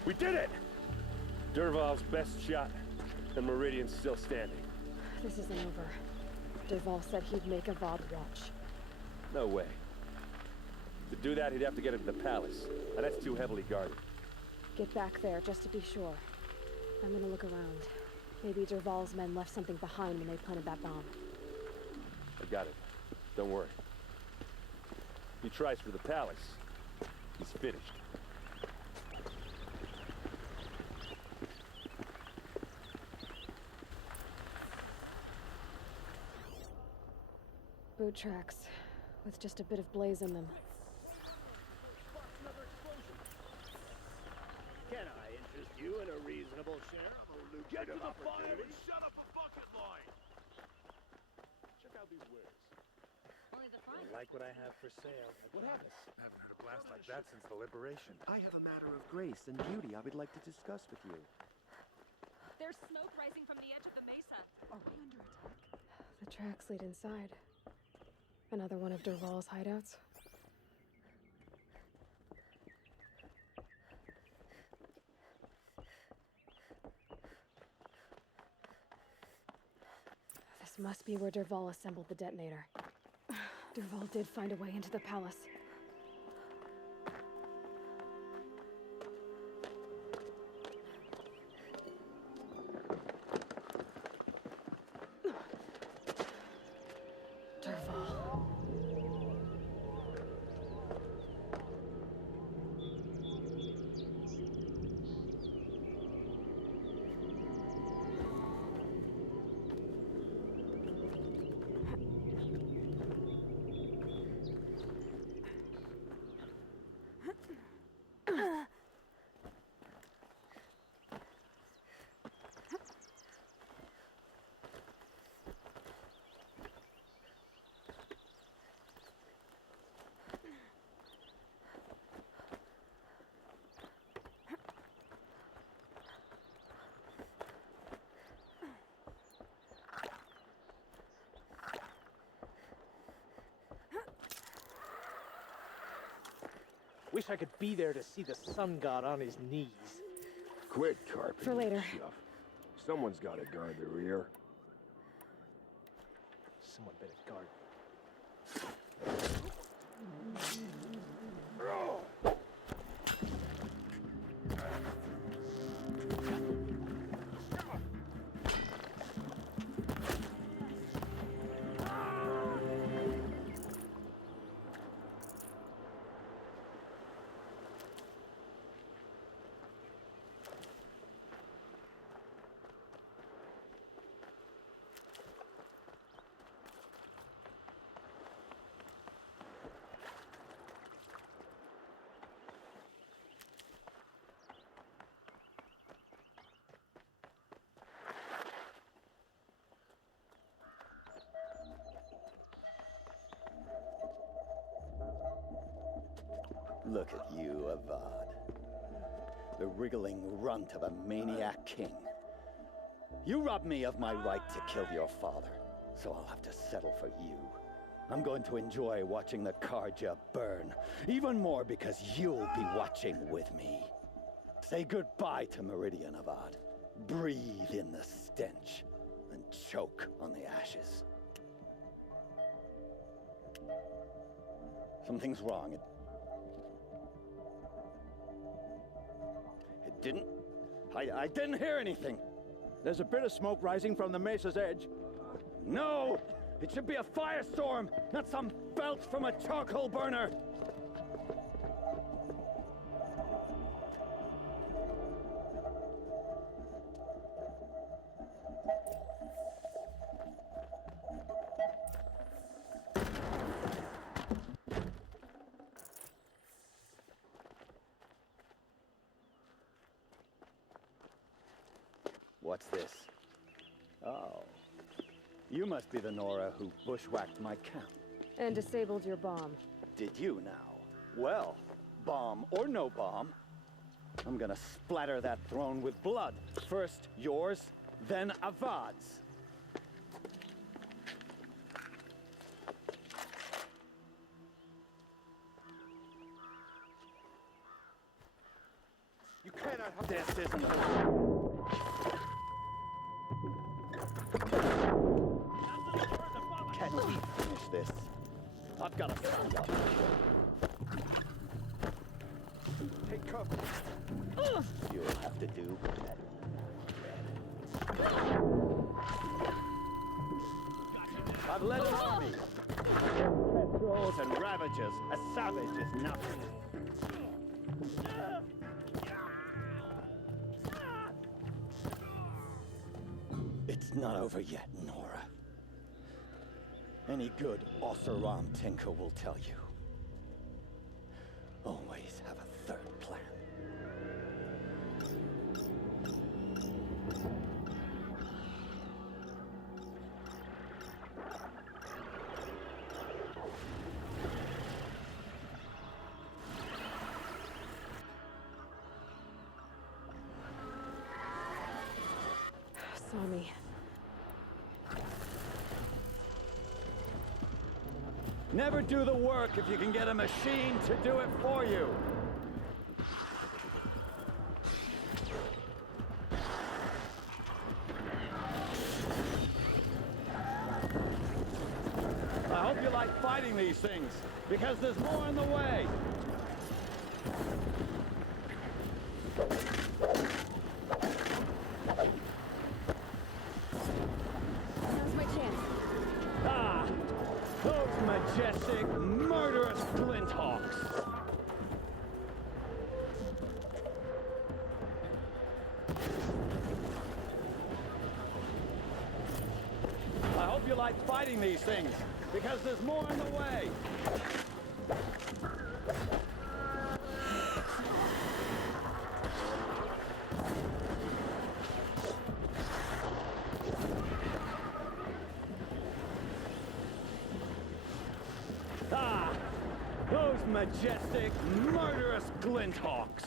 We did it! Dervahl's best shot, and Meridian's still standing. This isn't over. Dervahl said he'd make a Vod watch. No way. To do that, he'd have to get into the palace, and that's too heavily guarded. Get back there, just to be sure. I'm gonna look around. Maybe Dervahl's men left something behind when they planted that bomb. I got it. Don't worry. He tries for the palace. He's finished. Boot tracks, with just a bit of blaze in them. Can I interest you in a reasonable share of a lucrative opportunity? Shut up a bucket line! Check out these wares. I like what I have for sale. What happened? I haven't heard a blast like that since the liberation. I have a matter of grace and beauty I would like to discuss with you. There's smoke rising from the edge of the mesa. Are we under attack? The tracks lead inside. Another one of Dervahl's hideouts. This must be where Dervahl assembled the detonator. Dervahl did find a way into the palace. Dervahl. Wish I could be there to see the sun god on his knees. Quit carping For later. stuff. Someone's got to guard the rear. someone better guard me. Look at you, Avad. The wriggling runt of a maniac king. You robbed me of my right to kill your father, so I'll have to settle for you. I'm going to enjoy watching the Karja burn, even more because you'll be watching with me. Say goodbye to Meridian, Avad. Breathe in the stench, and choke on the ashes. Something's wrong. It didn't... I didn't hear anything. There's a bit of smoke rising from the mesa's edge. No! It should be a firestorm, not some belch from a charcoal burner! What's this? Oh. You must be the Nora who bushwhacked my camp. And disabled your bomb. Did you now? Well, bomb or no bomb, I'm gonna splatter that throne with blood. First yours, then Avad's. You cannot have This isn't over. Can we finish this? I've got to stand up. Take cover. You'll have to do better. I've led an army. Petrels and ravages. A savage is nothing. It's not over yet, Nora. Any good Oseram tinker will tell you. Always have a third plan. Saw me. Never do the work if you can get a machine to do it for you. I hope you like fighting these things, because there's more in the way. Now's my chance. Ah! Those majestic, murderous flinthawks! I hope you like fighting these things, because there's more in the way! Ah! Those majestic, murderous glinthawks!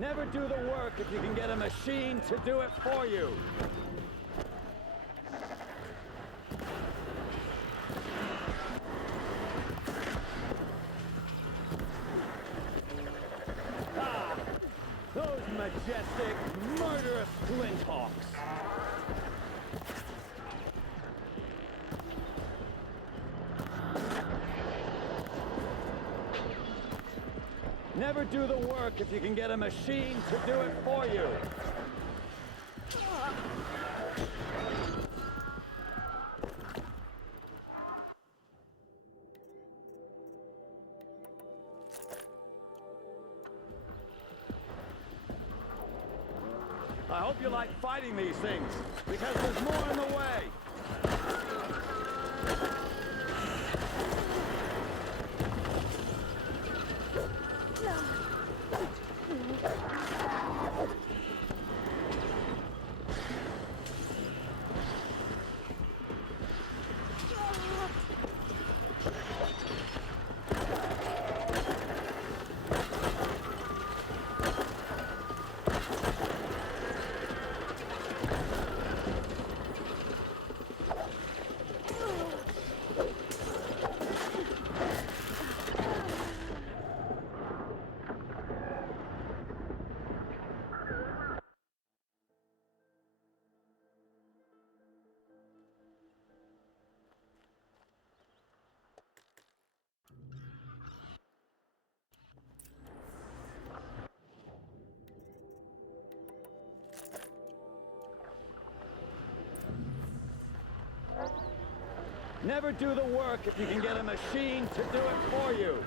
Never do the work if you can get a machine to do it for you. Ah! Those majestic, murderous flinthawks! Never do the work if you can get a machine to do it for you. I hope you like fighting these things, because there's more in the way. Never do the work if you can get a machine to do it for you.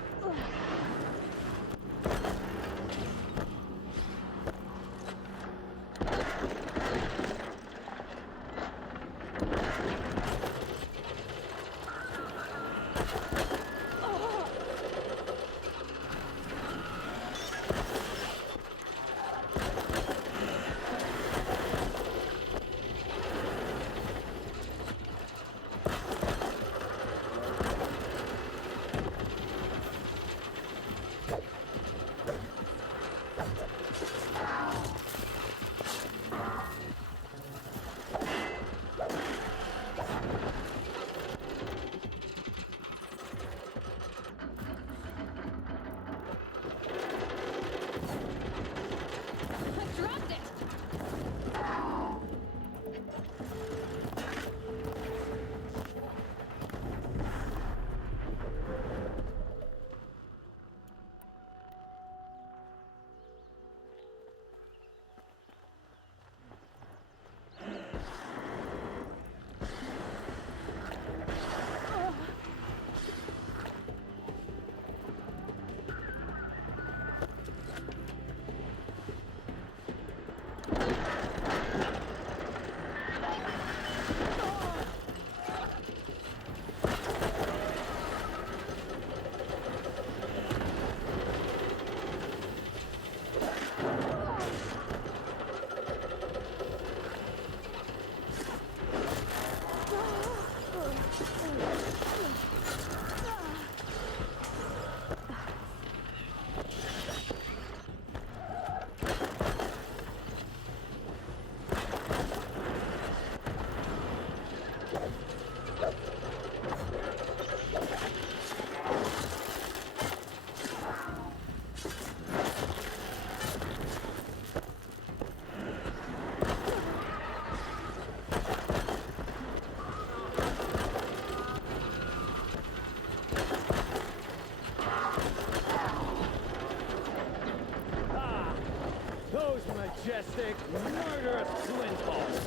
Majestic, murderous flinthawks.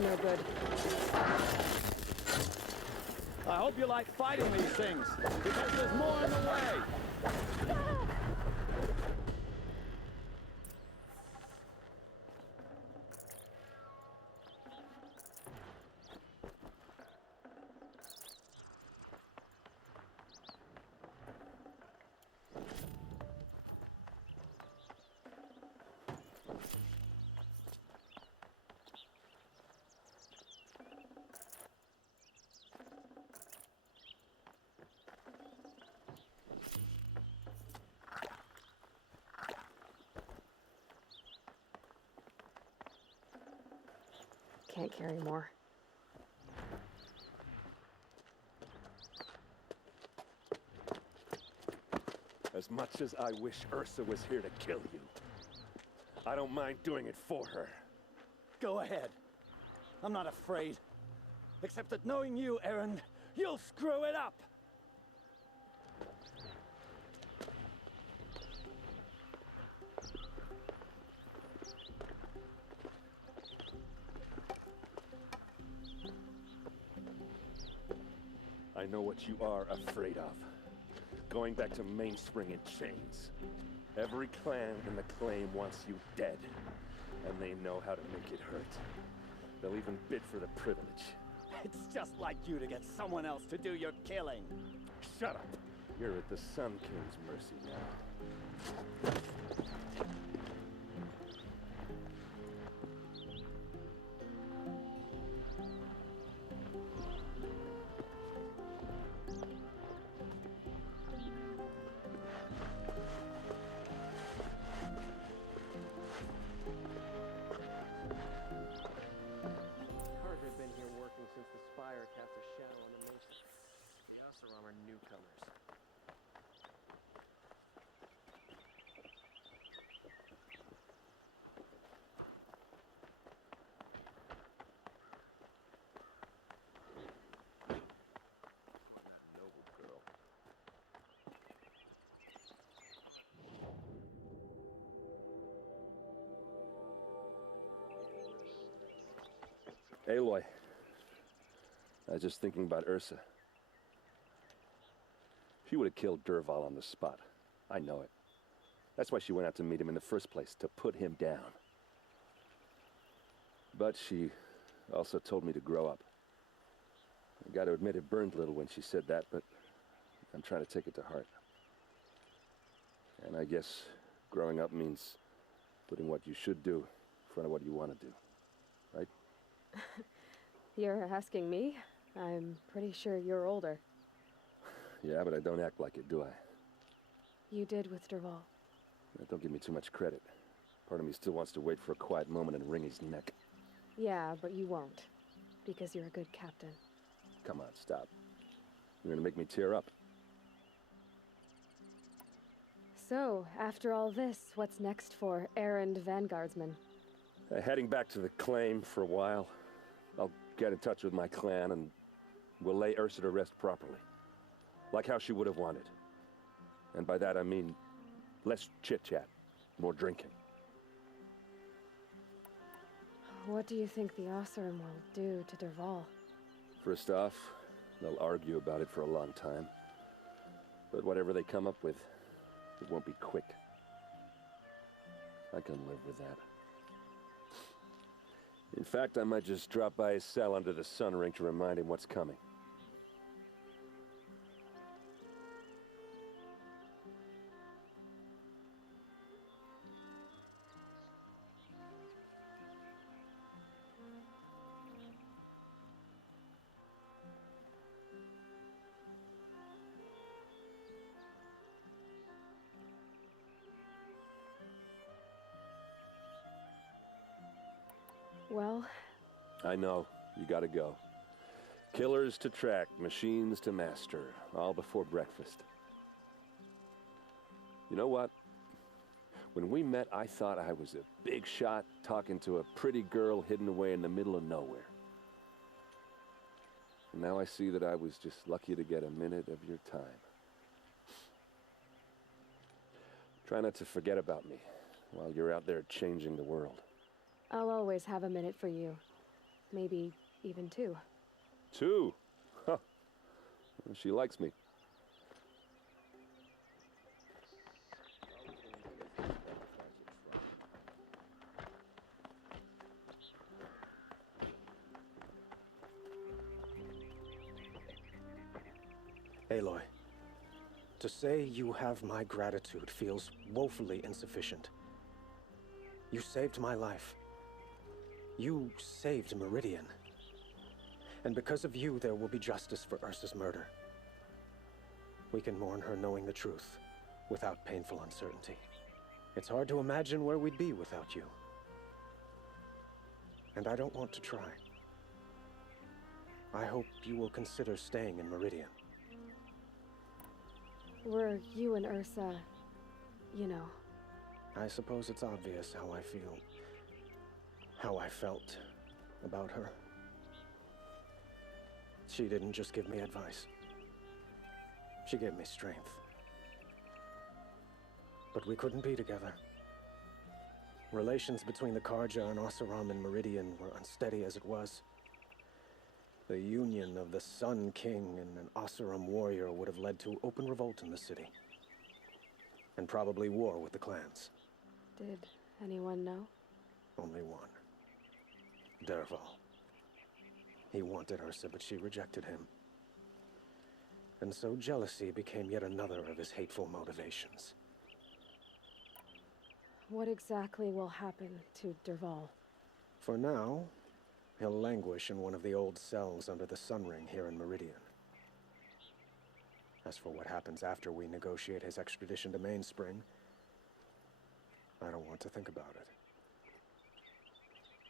No good. I hope you like fighting these things, because there's more in the way. can't carry more. As much as I wish Ursa was here to kill you, I don't mind doing it for her. Go ahead. I'm not afraid. Except that knowing you, Aaron, you'll screw it up! I know what you are afraid of. Going back to Mainspring in chains. Every clan in the claim wants you dead, and they know how to make it hurt. They'll even bid for the privilege. It's just like you to get someone else to do your killing. Shut up! You're at the Sun King's mercy now. Since the spire cast a shadow on the nation. The Oseram are newcomers. Noble girl. Aloy. I was just thinking about Ursa. She would have killed Dervahl on the spot. I know it. That's why she went out to meet him in the first place, to put him down. But she also told me to grow up. I gotta admit it burned a little when she said that, but I'm trying to take it to heart. And I guess growing up means putting what you should do in front of what you want to do. Right? You're asking me? I'm pretty sure you're older. Yeah, but I don't act like it, do I? You did with Dervahl. Don't give me too much credit. Part of me still wants to wait for a quiet moment and wring his neck. Yeah, but you won't. Because you're a good captain. Come on, stop. You're gonna make me tear up. So, after all this, what's next for errand vanguardsman? Heading back to the claim for a while. I'll get in touch with my clan and we'll lay Ursa to rest properly. Like how she would have wanted. And by that I mean less chit-chat, more drinking. What do you think the Oseram will do to Dervahl? First off, they'll argue about it for a long time. But whatever they come up with, it won't be quick. I can live with that. In fact, I might just drop by his cell under the sun ring to remind him what's coming. Well... I know. You gotta go. Killers to track, machines to master, all before breakfast. You know what? When we met, I thought I was a big shot talking to a pretty girl hidden away in the middle of nowhere. And now I see that I was just lucky to get a minute of your time. Try not to forget about me while you're out there changing the world. I'll always have a minute for you. Maybe even two. Two? Huh. Well, she likes me. Aloy, to say you have my gratitude feels woefully insufficient. You saved my life. You saved Meridian. And because of you, there will be justice for Ursa's murder. We can mourn her knowing the truth, without painful uncertainty. It's hard to imagine where we'd be without you. And I don't want to try. I hope you will consider staying in Meridian. Were you and Ursa, you know? I suppose it's obvious how I feel. How I felt about her. She didn't just give me advice. She gave me strength. But we couldn't be together. Relations between the Karja and Oseram in Meridian were unsteady as it was. The union of the Sun King and an Oseram warrior would have led to open revolt in the city. And probably war with the clans. Did anyone know? Only one. Dervahl. He wanted Ursa, but she rejected him. And so jealousy became yet another of his hateful motivations. What exactly will happen to Dervahl? For now, he'll languish in one of the old cells under the Sun Ring here in Meridian. As for what happens after we negotiate his extradition to Mainspring, I don't want to think about it.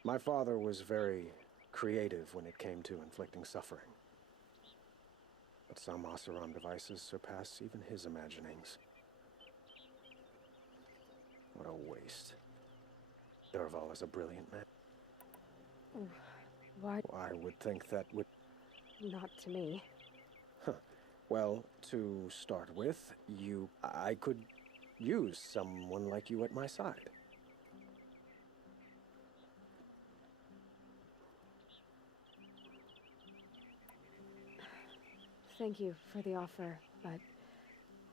My father was very creative when it came to inflicting suffering. But some Oseram devices surpass even his imaginings. What a waste. Dervahl is a brilliant man. Why? I would think that would... Not to me. Huh. Well, to start with, I could use someone like you at my side. Thank you for the offer, but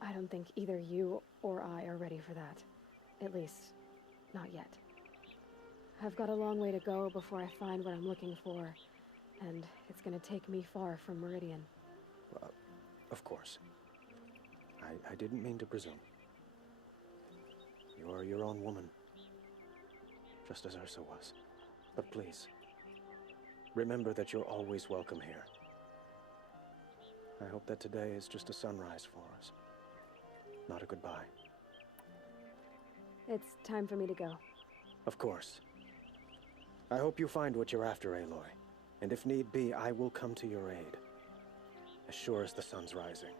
I don't think either you or I are ready for that. At least, not yet. I've got a long way to go before I find what I'm looking for, and it's gonna take me far from Meridian. Well, of course. I didn't mean to presume. You are your own woman, just as Ursa was. But please, remember that you're always welcome here. I hope that today is just a sunrise for us, not a goodbye. It's time for me to go. Of course. I hope you find what you're after, Aloy. And if need be, I will come to your aid. As sure as the sun's rising.